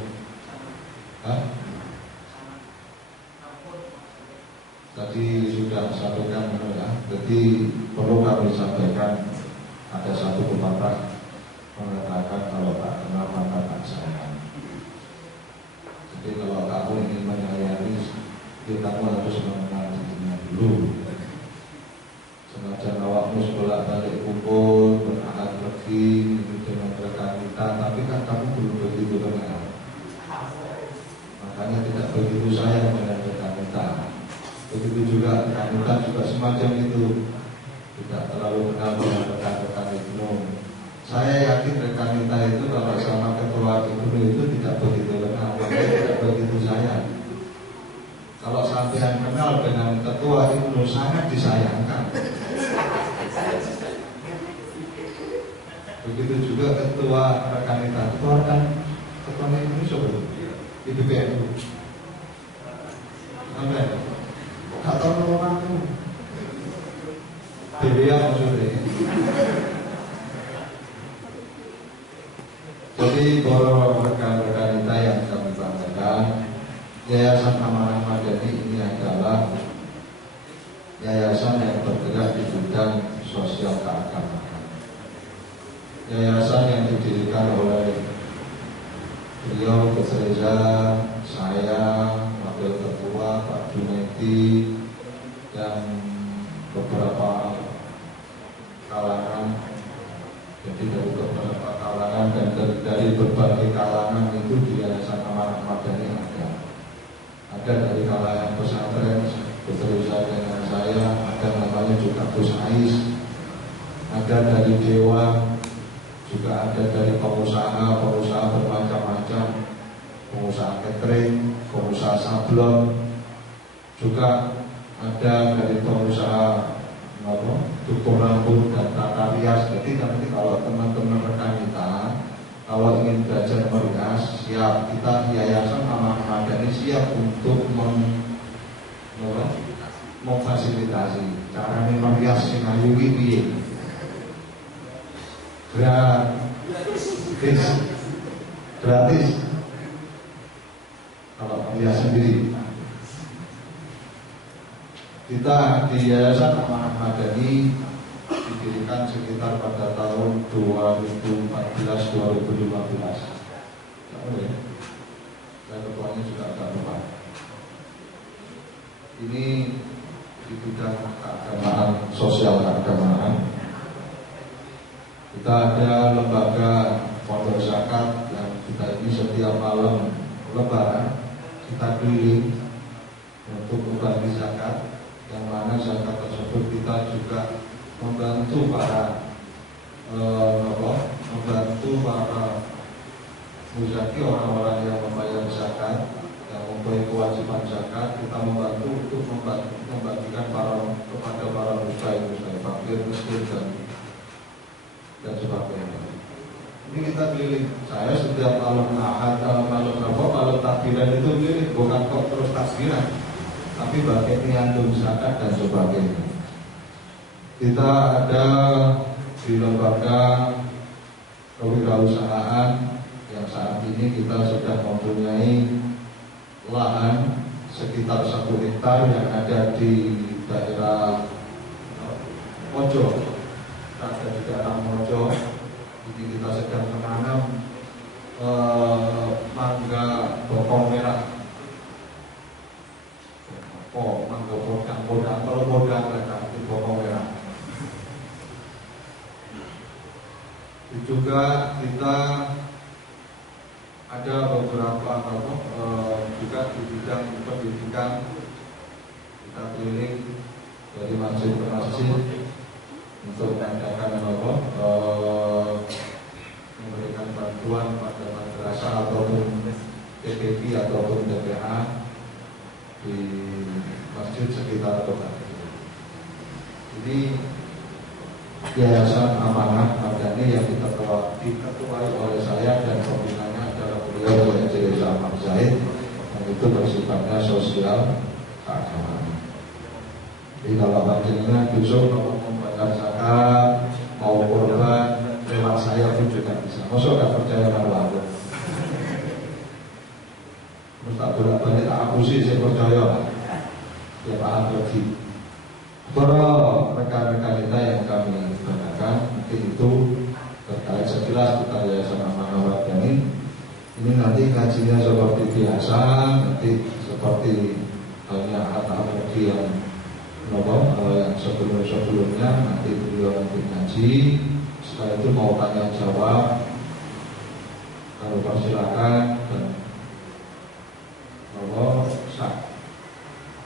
Tadi sudah sampaikan ya. Jadi perlu kami sampaikan, ada satu pepatah mengatakan kalau tak kenal maka tak sayang. Jadi kalau kamu ingin menyayangi, kamu harus mengenal dirinya dulu. Senajan awakmu bolak-balik kumpul, berangkat pergi dengan rekan kita, tapi kan kamu belum begitu kenal. Makanya tidak begitu sayang dengan rekan kita. Begitu juga rekan kita juga semacam itu, tidak terlalu kenal dengan rekan-rekan itu. Saya yakin rekan kita itu kalau sama ketua itu tidak begitu kenal, tidak begitu sayang. Kalau sampean kenal dengan ketua itu sangat disayangkan. Begitu juga ketua rekan kita, ketua ini siapa? Itu PNU. Sampai atau orang itu BBA maksudnya. Jadi para Saudara rekan-rekan kita yang kami banggakan, Yayasan Amanah Madani ini adalah yayasan yang bergerak di bidang sosial keagamaan. Yayasan yang didirikan oleh beliau Gus Reza, saya, Wakil Ketua Pak Junaidi, dan beberapa kalangan. Jadi dari beberapa kalangan dan dari berbagai kalangan itu di Yayasan Amanah Madani ada dari kalangan pesantren, Gus Reza dengan saya, ada namanya juga Gus Ais, ada dari Dewan, juga ada dari pengusaha bermacam-macam, pengusaha catering, pengusaha sablon, juga ada dari pengusaha cukur rambut dan tata rias. Jadi nanti kalau teman-teman rekan kita kalau ingin belajar merias, siap, kita Yayasan Amanah Madani siap untuk memfasilitasi cara merias sing ayu iki. Gratis kalau merias sendiri. Kita di Yayasan Amanah Madani didirikan sekitar pada tahun 2014-2015. Dan ketuanya juga agak lupa. Ini di bidang keagamaan, sosial keagamaan. Kita ada lembaga pondok zakat yang kita ini setiap malam Lebaran kita keliling untuk membagi zakat, yang mana zakat tersebut kita juga membantu para muzaki, orang-orang yang membayar zakat, yang mempunyai kewajiban zakat. Kita membantu untuk membagikan kepada para musafir, fakir, miskin dan sebagainya. Ini kita keliling. Saya setiap malam Ahad, malam takbiran itu keliling, bukan kok terus takbiran, tapi bagi niatun zakat dan sebagainya. Kita ada di lembaga kewirausahaan yang saat ini kita sudah mempunyai lahan sekitar 1 hektar yang ada di daerah Mojo. Kita ada di daerah Mojo. Jadi kita sedang menanam mangga bokong merah. Mangga bodang, kalau bodang itu bokong merah. Juga kita ada beberapa juga di bidang pendidikan. Kita keliling dari masjid ke masjid untuk mengadakan memberikan bantuan pada madrasah ataupun PPP ataupun DPA di masjid sekitar kota. Ini Yayasan Amanah Madani yang diketuai oleh saya dan pembinanya adalah beliau Haji Reza Ahmad Zaid, yang itu bersifatnya sosial keagamaan. Jadi kalau panjenengan besok mau membayar zakat, mau korban, lewat saya pun juga bisa. Masa gak percaya kalau aku? Terus tak bolak-balik tak abusi, saya percaya. Ya paham lagi. Para rekan-rekan kita yang kami banggakan, mungkin itu terkait sekilas kita Yayasan Amanah Madani. Ini nanti kajinya seperti biasa, nanti seperti halnya At-Ta'amudi yang sebelum-sebelumnya, nanti beliau nanti ngaji. Setelah itu mau tanya jawab, kalau persilakan. Dan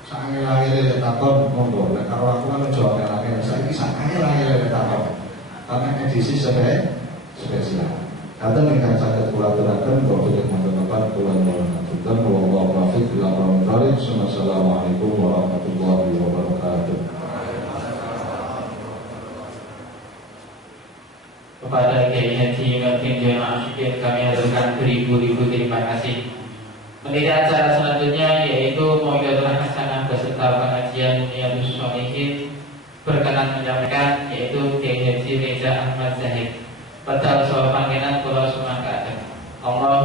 sange-lange takon monggo. Nek karo aku kan jawab lange, saiki sange-lange takon. Karena edisi spesial. Kadang ingkang saged kula aturaken kula manten-manten kula nyuwun atur wallahu muwaffiq ila aqwamit thoriq. Assalamualaikum warahmatullahi wabarakatuh. Kepada Kiai Haji Martin Jono Asyikin kami haturkan beribu-ribu terima kasih. Meniti acara selanjutnya yaitu Mau'izatul Hasanah beserta pengajian Riyadhus Shalihin berkenan menyampaikan yaitu Kiai Haji Reza Ahmad Zaid. Padahal soal panggilan kula sumangga. Allah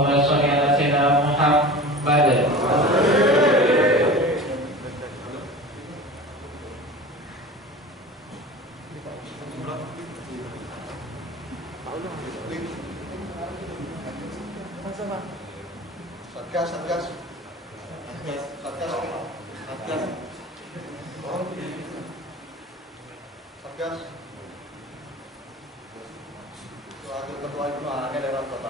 Satgas. Wakil ketua itu anaknya lewat kota.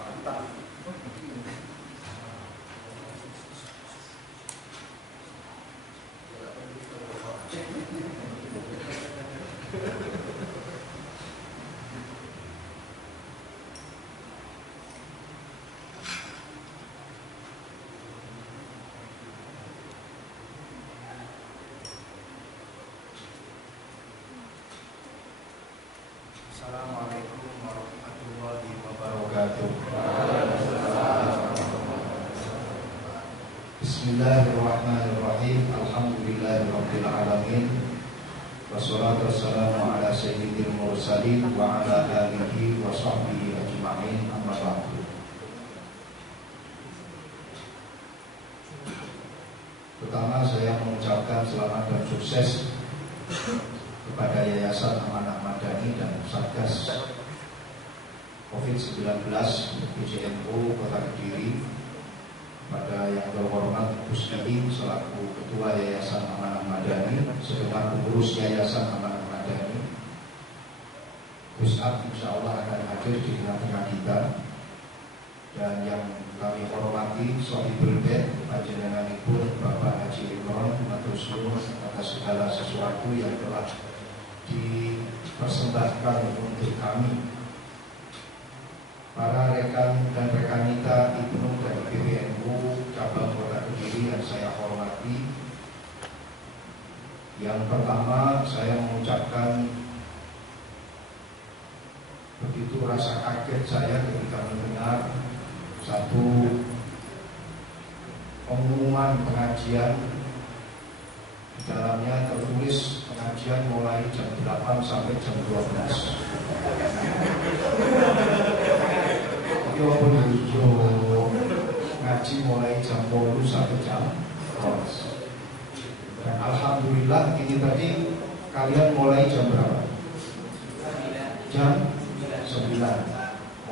Mantap. Assalamualaikum warahmatullahi wabarakatuh. Bismillahirrahmanirrahim. Alhamdulillahirabbil alamin. Wassalatu wassalamu ala sayyidil mursalin wa ala alihi wa sahbihi ajma'in. Amma ba'du. Pertama saya mengucapkan selamat dan sukses kepada Yayasan Amanah Madani dan Satgas COVID-19 PJNU Kota Kediri, pada yang terhormat Gus Edi selaku Ketua Yayasan Amanah Madani, segenap pengurus Yayasan Amanah Madani. Gus Ab insya Allah akan hadir di tengah-tengah kita, dan yang kami hormati Sohibul Bed Panjenenganipun Bapak Haji Imron, matur suwun atas segala sesuatu yang telah dipersembahkan untuk kami, para rekan dan rekanita Ibnu dari PBNU Cabang Kota Kediri yang saya hormati. Yang pertama, saya mengucapkan begitu rasa kaget saya ketika mendengar satu pengumuman pengajian. Di dalamnya tertulis pengajian mulai jam 8 sampai jam 12. Yo ngaji mulai jam 10 sampai jam 12. Dan alhamdulillah ini tadi kalian mulai jam berapa? Jam 9.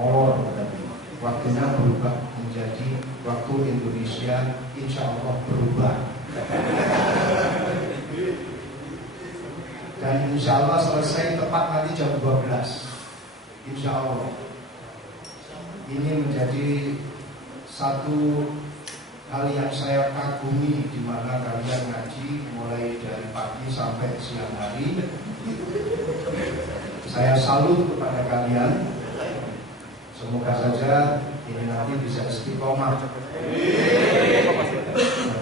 Molor tadi. Waktunya berubah menjadi waktu Indonesia, insya Allah berubah. Dan insya Allah selesai tepat nanti jam 12. Insya Allah. Ini menjadi satu hal yang saya kagumi, di mana kalian ngaji mulai dari pagi sampai siang hari. Saya salut kepada kalian. Semoga saja ini nanti bisa istiqomah. Dan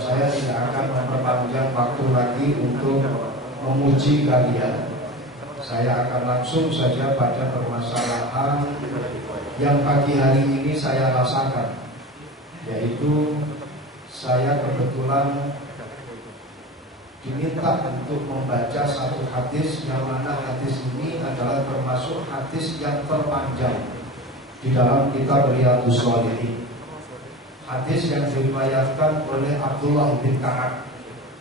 saya tidak akan memperpanjang waktu lagi untuk memuji kalian. Saya akan langsung saja pada permasalahan yang pagi hari ini saya rasakan, yaitu saya kebetulan diminta untuk membaca satu hadis, yang mana hadis ini adalah termasuk hadis yang terpanjang di dalam kitab Riyadhus Shalihin. Hadis yang diriwayatkan oleh Abdullah bin Ka'ab,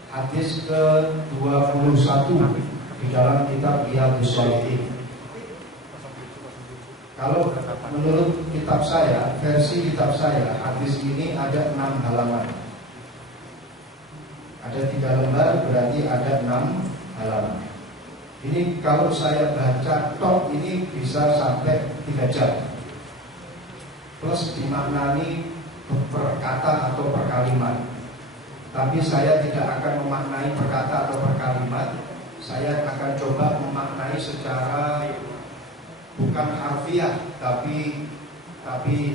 hadis ke-21 di dalam kitab Riyadhus Shalihin. Kalau menurut kitab saya, versi kitab saya, hadis ini ada 6 halaman. Ada 3 lembar, berarti ada 6 halaman. Ini kalau saya baca tok ini bisa sampai 3 jam. Plus dimaknani per kata atau per kalimat. Tapi saya tidak akan memaknai per kata atau per kalimat. Saya akan coba memaknai secara bukan harfiah, tapi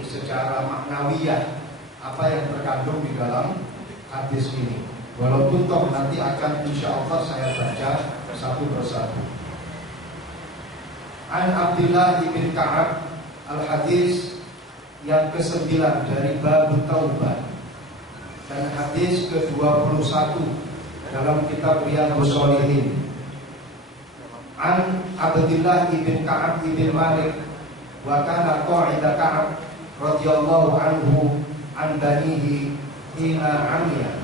secara maknawiyah, apa yang terkandung di dalam hadis ini. Walaupun toh nanti akan insya Allah saya baca satu persatu. An Abdullah bin Ka'ab, al-hadis yang ke-9 dari bab Taubah, dan hadis ke-21 dalam kitab Riyadhus Shalihin. An Abdullah bin Ka'ab bin Malik wa kana qa'ida Ka'ab radhiyallahu anhu an banihi hina amiya.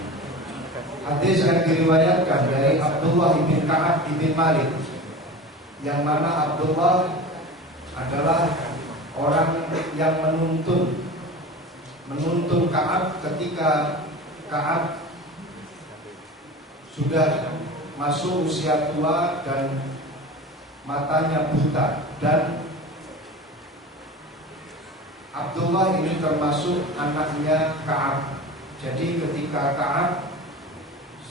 Hadis yang diriwayatkan dari Abdullah bin Ka'ab bin Malik, yang mana Abdullah adalah orang yang menuntun Ka'ab ketika Ka'ab sudah masuk usia tua dan matanya buta, dan Abdullah ini termasuk anaknya Ka'ab. Jadi ketika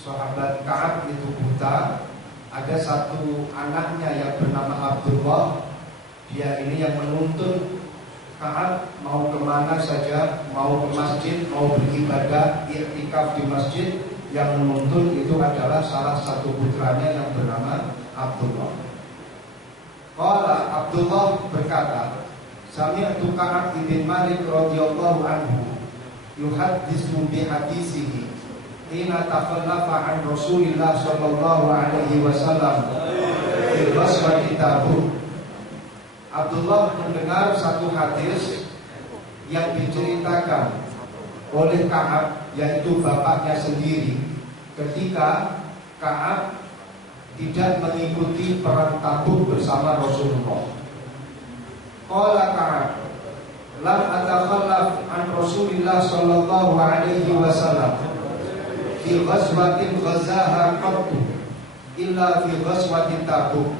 sahabat Ka'ab itu buta, ada satu anaknya yang bernama Abdullah. Dia ini yang menuntun Ka'ab mau kemana saja, mau ke masjid, mau beribadah, i'tikaf di masjid. Yang menuntun itu adalah salah satu putranya yang bernama Abdullah. Qala Abdullah berkata, sami'tu Ka'ab bin Malik radhiyallahu anhu yuhadditsu bi hadisihi hina takhallafa an Rasulillah sallallahu alaihi wasallam fi ghazwati Tabuk. Abdullah mendengar satu hadis yang diceritakan oleh Ka'ab, yaitu bapaknya sendiri, ketika Ka'ab tidak mengikuti perang Tabuk bersama Rasulullah. Qala Ka'ab, lam atakhallaf an Rasulillah sallallahu alaihi wasallam fi ghazwatin ghazaha qattu illa fi ghazwati Tabuk.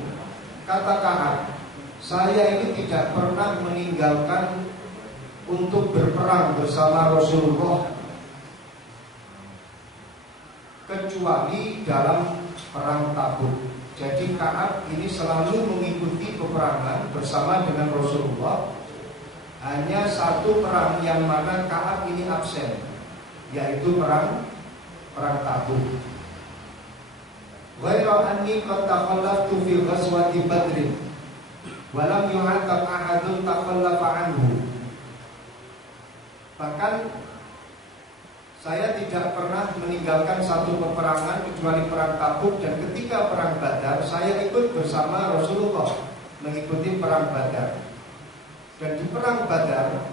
Kata Ka'ab, saya ini tidak pernah meninggalkan untuk berperang bersama Rasulullah kecuali dalam perang Tabuk. Jadi Ka'ab ini selalu mengikuti peperangan bersama dengan Rasulullah. Hanya satu perang yang mana Ka'ab ini absen, yaitu perang Tabuk. Ghairu anni qad takhallaftu fi ghazwati Badr wa lam yu'atab ahadun takhallafa anhu. Bahkan saya tidak pernah meninggalkan satu peperangan kecuali perang Tabuk, dan ketika perang Badar saya ikut bersama Rasulullah mengikuti perang Badar. Dan di perang Badar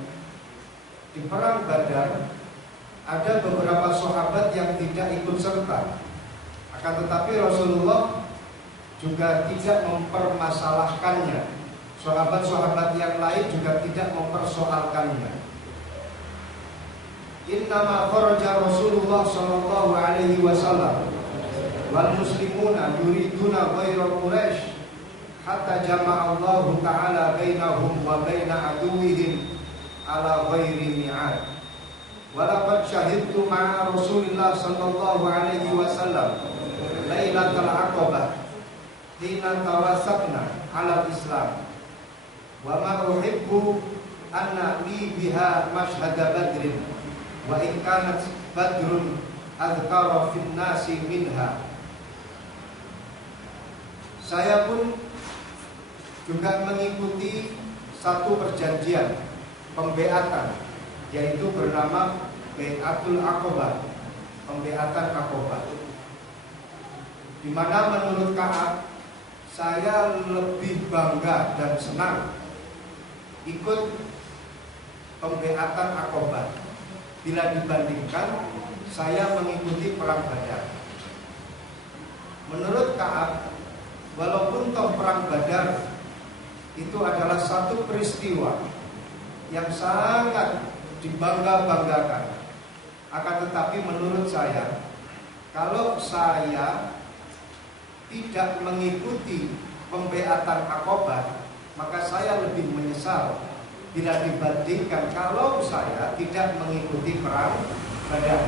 ada beberapa sahabat yang tidak ikut serta. Akan tetapi Rasulullah juga tidak mempermasalahkannya. Sahabat-sahabat yang lain juga tidak mempersoalkannya. Innama kharaja Rasulullah sallallahu alaihi wasallam wal muslimuna yuriduna ghayra Quraisy hatta jama'a Allah taala bainahum wa baina aduwwihim ala ghairi mi'ad. Wa laqad syahidtu ma'a Rasulillah sallallahu alaihi wasallam lailatul aqabah hina tawassatna ala Islam. Wa ma uhibbu anna li biha mashhada badrin wa in kanat badrun adhkara fin nasi minha. Saya pun juga mengikuti satu perjanjian pembeatan, yaitu bernama Bai'atul Aqabah, pembeatan Aqabah, di mana menurut Ka'ab saya lebih bangga dan senang ikut pembeatan Aqabah bila dibandingkan saya mengikuti perang Badar. Menurut Ka'ab, walaupun toh perang Badar itu adalah satu peristiwa yang sangat dibangga-banggakan, akan tetapi menurut saya, kalau saya tidak mengikuti pembeatan Aqabah, maka saya lebih menyesal bila dibandingkan kalau saya tidak mengikuti perang Badar.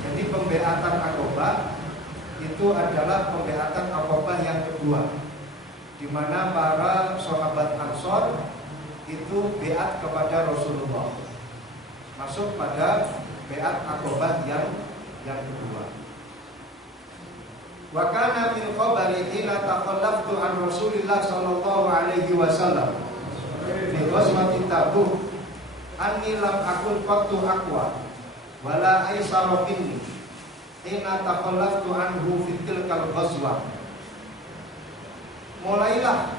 Jadi pembeatan Aqabah itu adalah pembeatan Aqabah yang kedua, di mana para sahabat Ansor itu beat kepada Rasulullah, masuk pada beat Aqabah yang kedua. Wa kana min khabari hina takhallaftu an Rasulillah sallallahu alaihi wasallam fi ghazwati Tabuk anni lam akun qattu aqwa wala aisara minni hina takhallaftu anhu fi tilkal ghazwah. Mulailah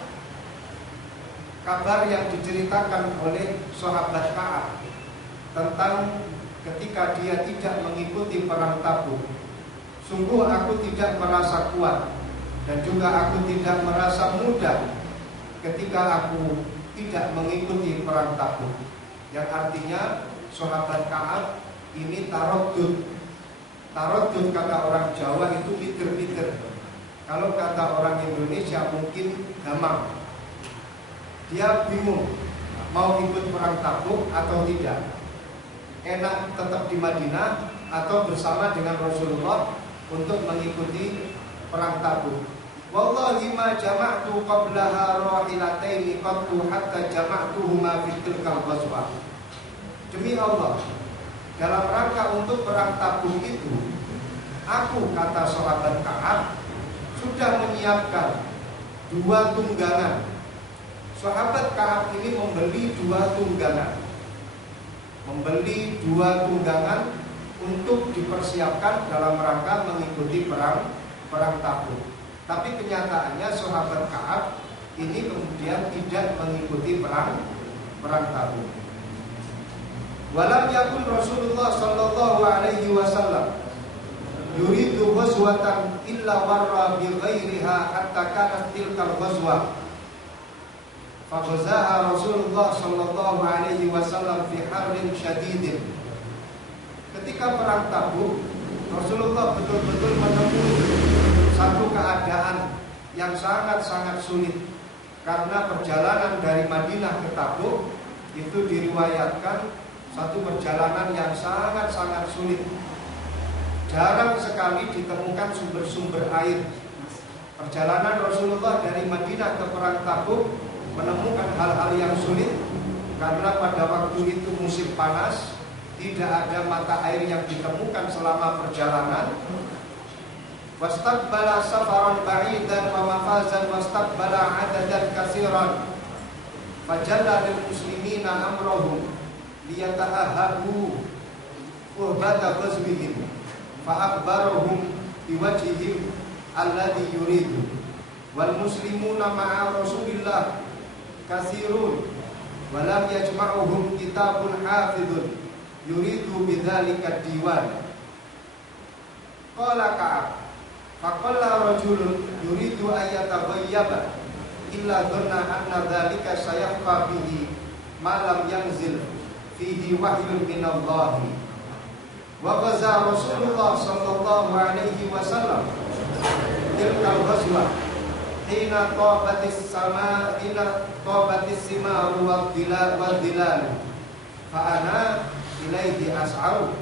kabar yang diceritakan oleh sahabat Ka'ab tentang ketika dia tidak mengikuti perang Tabuk. Sungguh aku tidak merasa kuat dan juga aku tidak merasa mudah ketika aku tidak mengikuti perang Tabuk. Yang artinya sahabat Ka'ab ini taroddud. Taroddud kata orang Jawa itu mikir-mikir. Kalau kata orang Indonesia mungkin gamang. Dia bingung mau ikut perang Tabuk atau tidak. Enak tetap di Madinah atau bersama dengan Rasulullah untuk mengikuti perang Tabuk. Wallahi ma jama'tu qablaha rahilataini qattu hatta jama'tuhuma fi tilkal ghazwah. Demi Allah, dalam rangka untuk perang Tabuk itu, aku, kata sahabat Ka'ab, sudah menyiapkan 2 tunggangan. Sahabat Ka'ab ini membeli 2 tunggangan. Membeli 2 tunggangan untuk dipersiapkan dalam rangka mengikuti perang Tabuk. Tapi kenyataannya sahabat Ka'ab ini kemudian tidak mengikuti perang Tabuk. Walam yakun Rasulullah sallallahu alaihi wasallam yuridu ghazwatan illa warra bi ghairiha hatta kanat tilkal ghazwah. Faghazaha Rasulullah sallallahu alaihi wasallam fi harrin syadidin. Ketika perang Tabuk, Rasulullah betul-betul menemui satu keadaan yang sangat-sangat sulit. Karena perjalanan dari Madinah ke Tabuk itu diriwayatkan satu perjalanan yang sangat-sangat sulit. Jarang sekali ditemukan sumber-sumber air. Perjalanan Rasulullah dari Madinah ke perang Tabuk menemukan hal-hal yang sulit karena pada waktu itu musim panas, tidak ada mata air yang ditemukan selama perjalanan. Wastaqbala safaran ba'idan wa mafazan wastaqbala adadan katsiran. Fajalla lil muslimina amrahum liyata'ahadu qurbata ghazwihim fa akhbarahum biwajhihim alladhi yuridu. Wal muslimuna ma'a Rasulillah katsirun wa lam yajma'uhum kitabun hafidhun yuridu bidzalika diwan. Qala Ka'ab faqalla rajulun yuridu ayyataghayyaba illa dhanna anna dzalika sayahqa bihi ma lam yanzil fihi wahyun minallahi. Wa ghaza Rasulullah sallallahu alaihi wasallam tilkal ghazwah hina tabatis simaru wa dhilal fa ana ilaihi as'aru.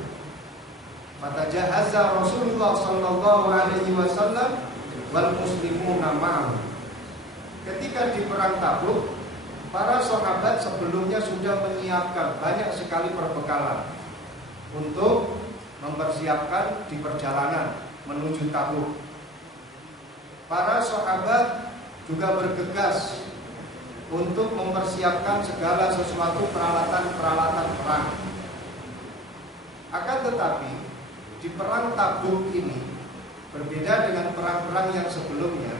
Fatajahaza Rasulullah sallallahu alaihi wasallam wal muslimuna ma'ahu. Ketika di perang Tabuk, para sahabat sebelumnya sudah menyiapkan banyak sekali perbekalan untuk mempersiapkan di perjalanan menuju Tabuk. Para sahabat juga bergegas untuk mempersiapkan segala sesuatu peralatan-peralatan perang. Akan tetapi di perang Tabuk ini berbeda dengan perang-perang yang sebelumnya.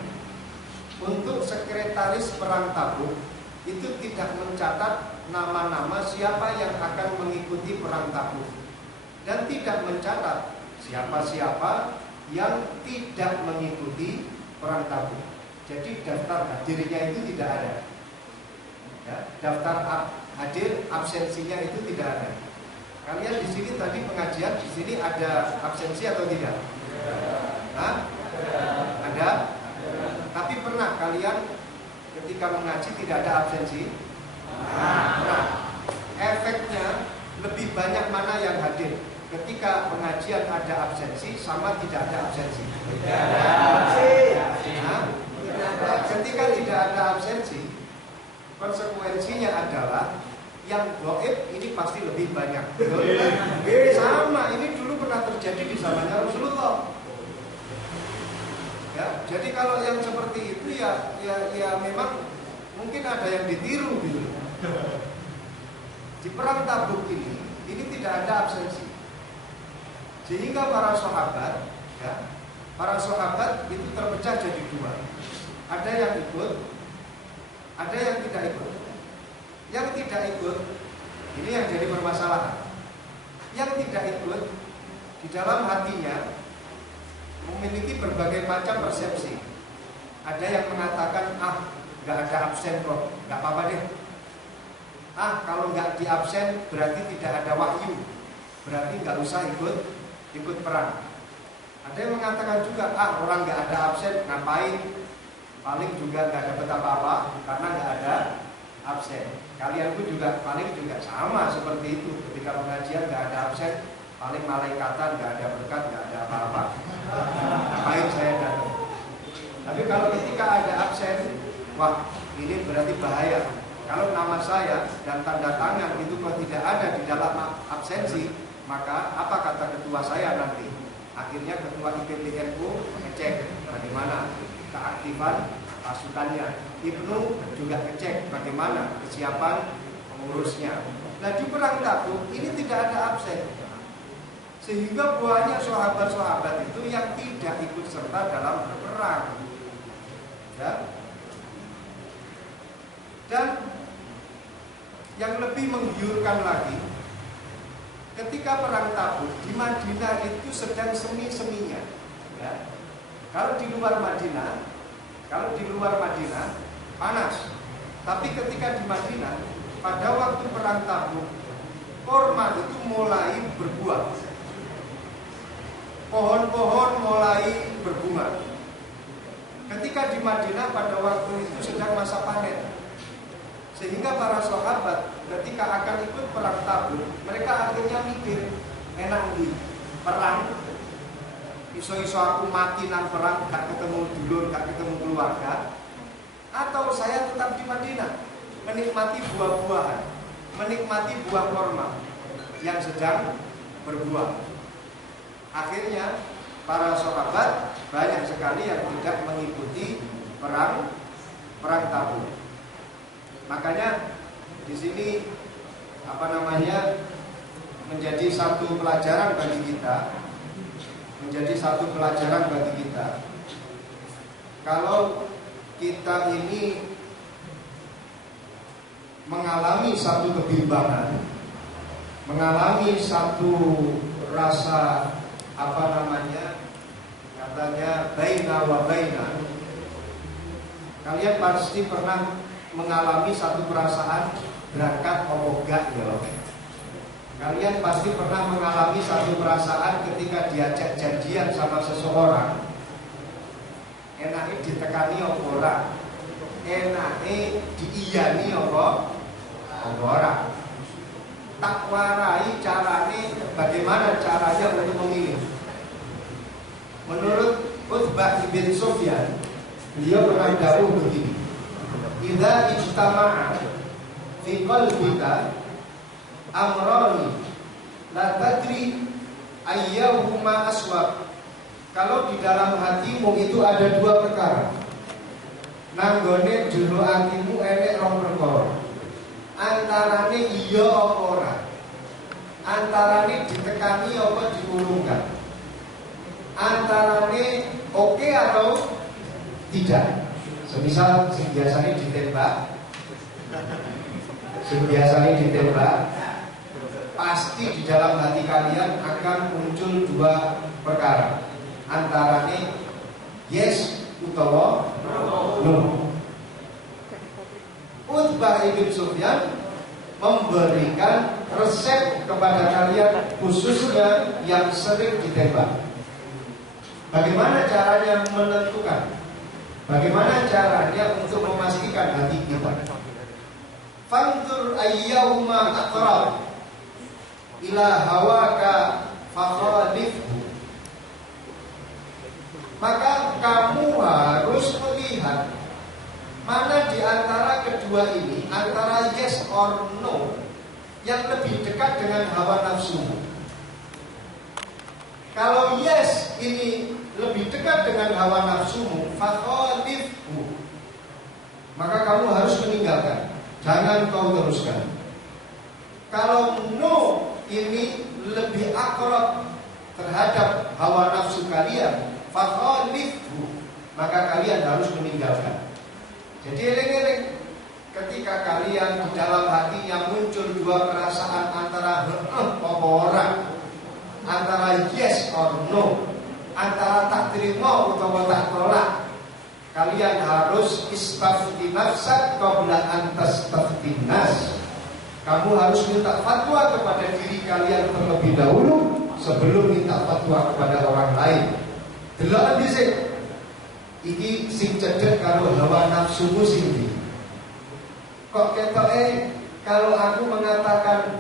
Untuk sekretaris perang Tabuk itu tidak mencatat nama-nama siapa yang akan mengikuti perang Tabuk dan tidak mencatat siapa-siapa yang tidak mengikuti perang Tabuk. Jadi daftar hadirnya itu tidak ada. Ya, daftar hadir absensinya itu tidak ada. Kalian di sini tadi pengajian di sini ada absensi atau tidak? Hah? Ada? Tapi pernah kalian ketika mengaji tidak ada absensi? Nah, efeknya lebih banyak mana yang hadir? Ketika pengajian ada absensi sama tidak ada absensi? Tidak ada absensi. Nah, ketika tidak ada absensi, konsekuensinya adalah yang gaib ini pasti lebih banyak. Sama, ini dulu pernah terjadi di zamannya Rasulullah. Ya, jadi kalau yang seperti itu ya memang mungkin ada yang ditiru gitu. Di perang Tabuk ini tidak ada absensi. Sehingga para sahabat itu terpecah jadi 2. Ada yang ikut, ada yang tidak ikut. Yang tidak ikut, ini yang jadi permasalahan. Yang tidak ikut, di dalam hatinya memiliki berbagai macam persepsi. Ada yang mengatakan, gak ada absen kok, gak apa-apa deh, kalau nggak di absen berarti tidak ada wahyu, berarti nggak usah ikut perang. Ada yang mengatakan juga, orang nggak ada absen ngapain, paling juga nggak dapat apa-apa karena nggak ada absen. Kalian pun juga paling juga sama seperti itu, ketika pengajian nggak ada absen, paling malaikatan, nggak ada berkat, nggak ada apa-apa. Ngapain saya datang? Tapi kalau ketika ada absen, wah ini berarti bahaya. Kalau nama saya dan tanda tangan itu kok tidak ada di dalam absensi, maka apa kata ketua saya nanti? Akhirnya ketua IPPNU ngecek bagaimana keaktifan pasukannya. Ibnu juga ngecek bagaimana kesiapan pengurusnya. Nah di perang Tabuk ini tidak ada absen, sehingga banyak sahabat-sahabat itu yang tidak ikut serta dalam perang. Ya. Dan yang lebih menggiurkan lagi, ketika perang Tabuk di Madinah itu sedang semi-seminya. Ya. Kalau di luar Madinah panas. Tapi ketika di Madinah pada waktu perang Tabuk, kurma itu mulai berbuah. Pohon-pohon mulai berbunga. Ketika di Madinah pada waktu itu sedang masa panen. Sehingga para sahabat ketika akan ikut perang Tabuk, mereka akhirnya mikir, enak di perang, iso-iso aku mati nang perang, gak ketemu dulur, gak ketemu keluarga, atau saya tetap di Madinah menikmati buah-buahan, menikmati buah kurma yang sedang berbuah. Akhirnya para sahabat banyak sekali yang tidak mengikuti perang Tabuk. Makanya di sini menjadi satu pelajaran bagi kita. Kalau kita ini mengalami satu kebimbangan, mengalami satu rasa katanya baina wa baina, kalian pasti pernah mengalami satu perasaan berangkat opo gak ya. Kalian pasti pernah mengalami satu perasaan ketika diajak janjian sama seseorang, enaknya ditekani opo ora, enaknya diiyani opo ora, tak warai carane, bagaimana caranya untuk memilih. Menurut Utsbah bin Sufyan, beliau pernah dawuh begini, idza ijtama'a fi qalbika amrani la tadri ayyuhuma aswab. Kalau di dalam hatimu itu ada dua perkara, nanggone jero atimu enek rong perkara, antarane iya apa ora, antarane ditekani apa diurungkan, antarane oke atau tidak. Semisal biasanya ditembak, pasti di dalam hati kalian akan muncul dua perkara, antaranya yes utawa no. Utsbah bin Sufyan memberikan resep kepada kalian, khususnya yang sering ditembak. Bagaimana caranya menentukan? Bagaimana caranya untuk memastikan hati kita? Fanzur ayyuhuma aqrab ila hawaka fakhalifhu. Maka kamu harus melihat mana di antara kedua ini, antara yes or no, yang lebih dekat dengan hawa nafsumu. Kalau yes ini lebih dekat dengan hawa nafsumu, fakhalifhu, maka kamu harus meninggalkan, jangan kau teruskan. Kalau no ini lebih akrab terhadap hawa nafsu kalian, fakhalifhu, maka kalian harus meninggalkan. Jadi eling-eling, ketika kalian di dalam hatinya muncul dua perasaan antara apa orang, antara yes or no, antara tak terima atau tak tolak, kalian harus istafti nafsak qabla an tastafti nas. Kamu harus minta fatwa kepada diri kalian terlebih dahulu sebelum minta fatwa kepada orang lain. Delok dhisik. Iki sing cedhek karo hawa nafsumu sing ndi. Kok ketoke kalau aku mengatakan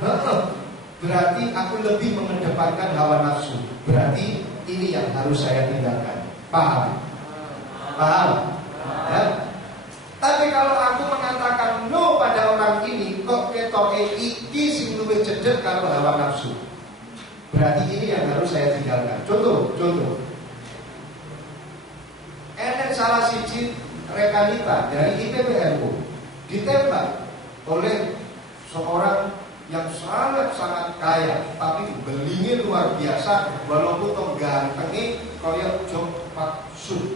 berarti aku lebih mengedepankan hawa nafsu. Berarti ini yang harus saya tinggalkan. Paham? Paham? Ya? Tapi kalau aku mengatakan no pada orang ini, kok ketoke iki sing luwih cedhek karo hawa nafsu. Berarti ini yang harus saya tinggalkan. Contoh. Enek salah siji rekanita dari IPBNU ditembak oleh seorang yang sangat kaya, tapi belingnya luar biasa, walaupun toh gantengnya koyok Jok Pak Sun.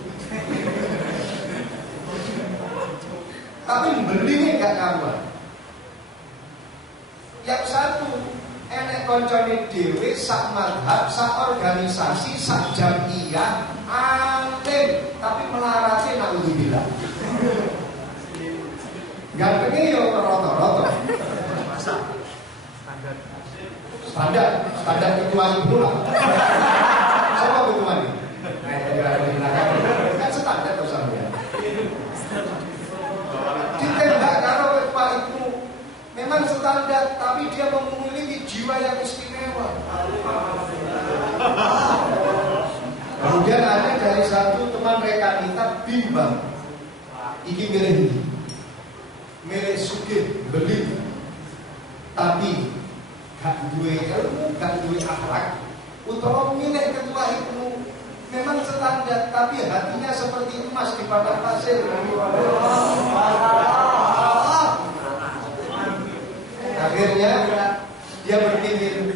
Tapi belingnya gak karuan. Yang satu enek koncone dhewe sak madhab, sak organisasi, sak jamiyah, alim, tapi melarate naudzubillah. Gantengnya yo rata-rata. Standar ketua itu lah. Siapa ketua ini? Kan standar tuh sampean. Ditembak karo ketua itu memang standar, tapi dia memiliki jiwa yang istimewa. Kemudian ada dari satu teman rekan kita bimbang. Iki milih sugih beli, tapi gak duwe ilmu, gak duwe akhlak. Utawa milih ketua itu memang standar, tapi hatinya seperti emas di padang pasir. Akhirnya dia berpikir,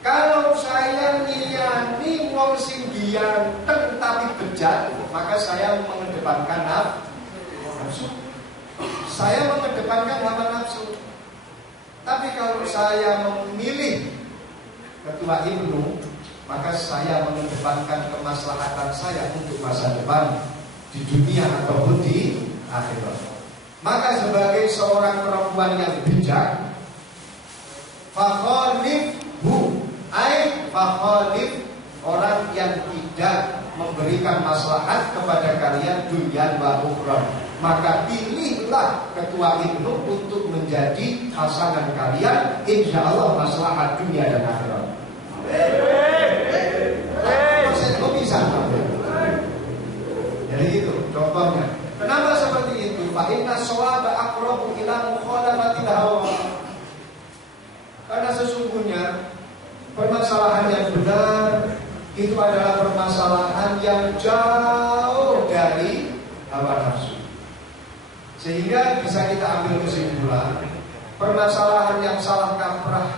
kalau saya ngiyani wong sing ganteng tapi bejat, maka saya mengedepankan nafsu. Saya mengedepankan hawa nafsu. Tapi kalau saya memilih ketua Ibnu, maka saya mengedepankan kemaslahatan saya untuk masa depan di dunia ataupun di akhirat. Maka sebagai seorang perempuan yang bijak, fakhalifhu, fakhalif, orang yang tidak memberikan maslahat kepada kalian dunia wa ukhra, maka pilihlah ketua Ibnu untuk menjadi pasangan kalian, insya Allah maslahat dunia dan akhirat. Kok bisa? Jadi itu contohnya. Kenapa seperti itu? Fa inna shawaba aqrabu ila mukhalafatil hawa. Karena sesungguhnya permasalahan yang benar itu adalah permasalahan yang jauh dari hawa nafsu. Sehingga bisa kita ambil kesimpulan, permasalahan yang salah kaprah,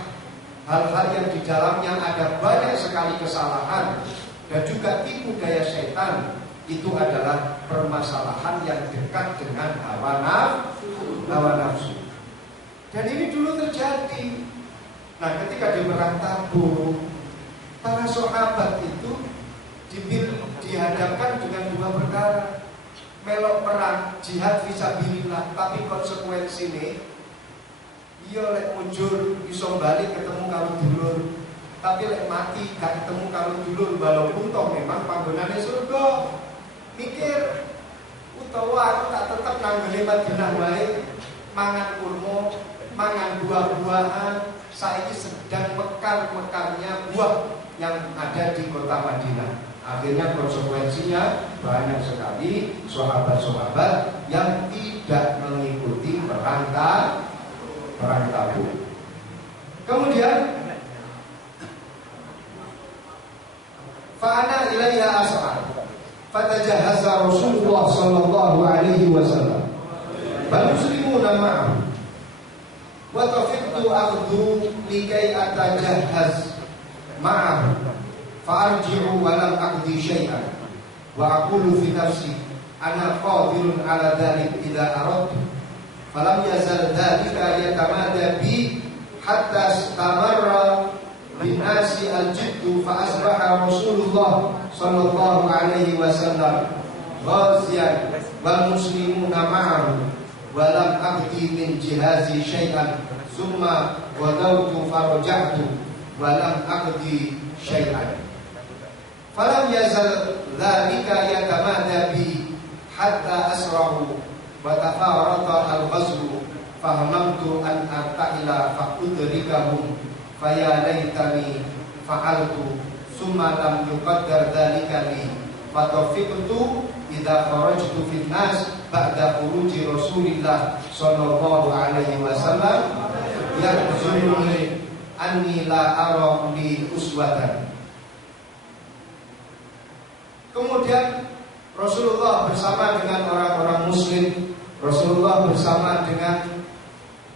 hal-hal yang di dalamnya ada banyak sekali kesalahan dan juga tipu daya setan, itu adalah permasalahan yang dekat dengan hawa nafsu. Dan ini dulu terjadi. Nah, ketika di perang Tabuk, para sahabat itu dihadapkan dengan dua perkara. Melok perang, jihad fisabilillah, tapi konsekuensinya iya lek mujur iso balik ketemu karo dulur, tapi lek mati gak ketemu karo dulur, walaupun toh memang panggonane surga. Mikir, utawa aku tak tetep nanggone Madinah wae, mangan kurma, mangan buah-buahan, saiki sedang mekar-mekarnya buah yang ada di kota Madinah. Akhirnya konsekuensinya banyak sekali sahabat-sahabat yang tidak mengikuti perang Tabuk. Kemudian fa'ana ilaiha as'ad fatajahhaza Rasulullah sallallahu alaihi wasallam bal muslimuna ma'ahu wa tafiqtu akhdu likai atajahhaz ma'ahu fa'arji'u wa lam aqdi syai'an wa aqulu fi nafsi ana qadirun ala dhalik idza aradtu falam yazal dhalika yatamada bi hatta istamarra bin nasi al-jiddu fa asbaha Rasulullah sallallahu alaihi wasallam ghaziyan wal muslimuna ma'ahu walam abdi min jihazi syai'an summa wadawtu faraja'tu walam abdi syai'an. Falam yazal dzalika yatamada bi hatta asrahu wa tafarata al-ghazwu fahamamtu an arta'ila fa'udrikahum faya laitani fa'altu summa lam yuqaddar dzalika li fatafiqtu idza kharajtu fin nas ba'da khuruji Rasulillah sallallahu alaihi wasallam yahzununi anni la ara li uswatan. Kemudian Rasulullah bersama dengan orang-orang muslim, Rasulullah bersama dengan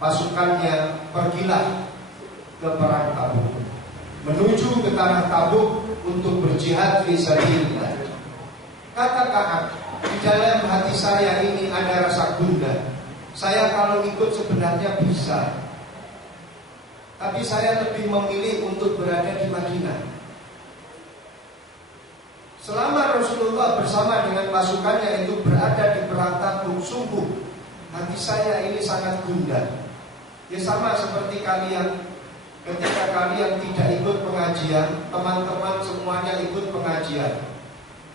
pasukannya pergilah ke perang Tabuk, menuju ke tanah Tabuk untuk berjihad fi sabilillah. Kata Ka'ab, di dalam hati saya ini ada rasa gundah. Saya kalau ikut sebenarnya bisa, tapi saya lebih memilih untuk berada di Madinah. Selama Rasulullah bersama dengan pasukannya itu berada di perang Tabuk, sungguh hati saya ini sangat gundah. Ya sama seperti kalian, ketika kalian tidak ikut pengajian, teman-teman semuanya ikut pengajian.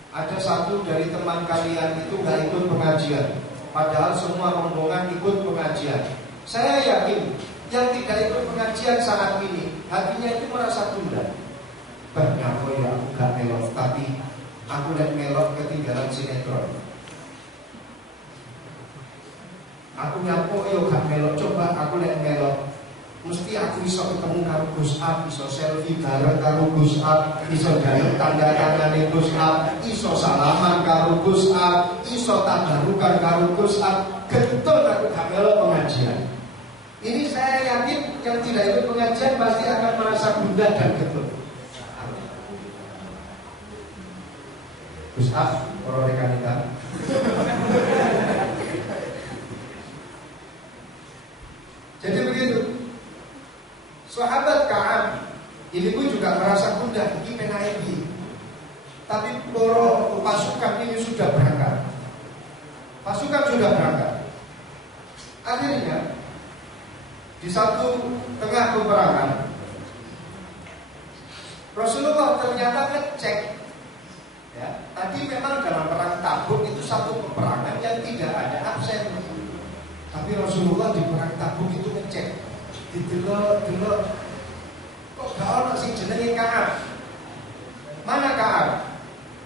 Ada satu dari teman kalian itu gak ikut pengajian, padahal semua rombongan ikut pengajian. Saya yakin yang tidak ikut pengajian saat ini hatinya itu merasa gundah. Ternyata ya aku gak melok, tapi aku lihat melok ketinggalan sinetron. Aku nyapo yo gak melok, coba aku lihat melok. Mesti aku iso ketemu karo Gus Ab, iso selfie bareng karo Gus Ab, iso njaluk tanda tangane Gus Ab, iso salaman karo Gus Ab, iso tabarukan karo Gus Ab. Getol aku gak melok pengajian. Ini saya yakin yang tidak ikut pengajian pasti akan merasa gundah dan getol. Gus Ab, para rekan-rekan. Jadi begitu. Sahabat Ka'ab ini pun juga merasa gundah, ini penaiki. Tapi para pasukan ini sudah berangkat. Pasukan sudah berangkat. Akhirnya di satu tengah peperangan Rasulullah ternyata ngecek. Ya, tadi memang dalam perang Tabuk itu satu peperangan yang tidak ada absen. Tapi Rasulullah di perang Tabuk itu ngecek. Didelok, kok gak ono sing jenenge Ka'ab. Mana Ka'ab?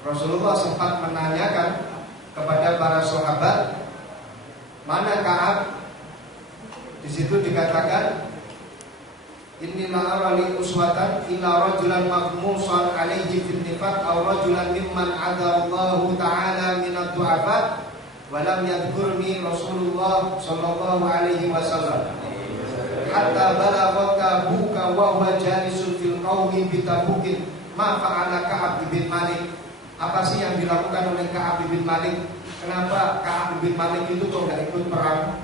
Rasulullah sempat menanyakan kepada para sahabat, mana Ka'ab? Di situ dikatakan, Innila arali uswatan illa rajulan maghmusan alaihi fil nifaq aw rajulan mimman adallahu ta'ala minad du'afa wa lam yadhkurni Rasulullah sallallahu alaihi wasallam hatta balagha buka wa huwa jalisun fil qaumi bi Tabukin ma fa'ala Ka'ab bin Malik. Apa sih yang dilakukan oleh Ka'ab bin Malik? Kenapa Ka'ab bin Malik itu kok enggak ikut perang?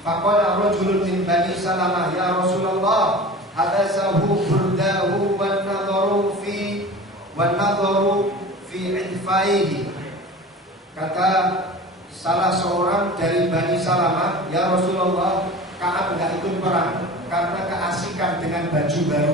Faqala rajulun min Bani Salamah, ya Rasulullah, hadasahu burdahu wan nadharu fi idfaihi. Kata salah seorang dari Bani Salamah, ya Rasulullah, Ka'ab enggak ikut perang karena keasikan dengan baju baru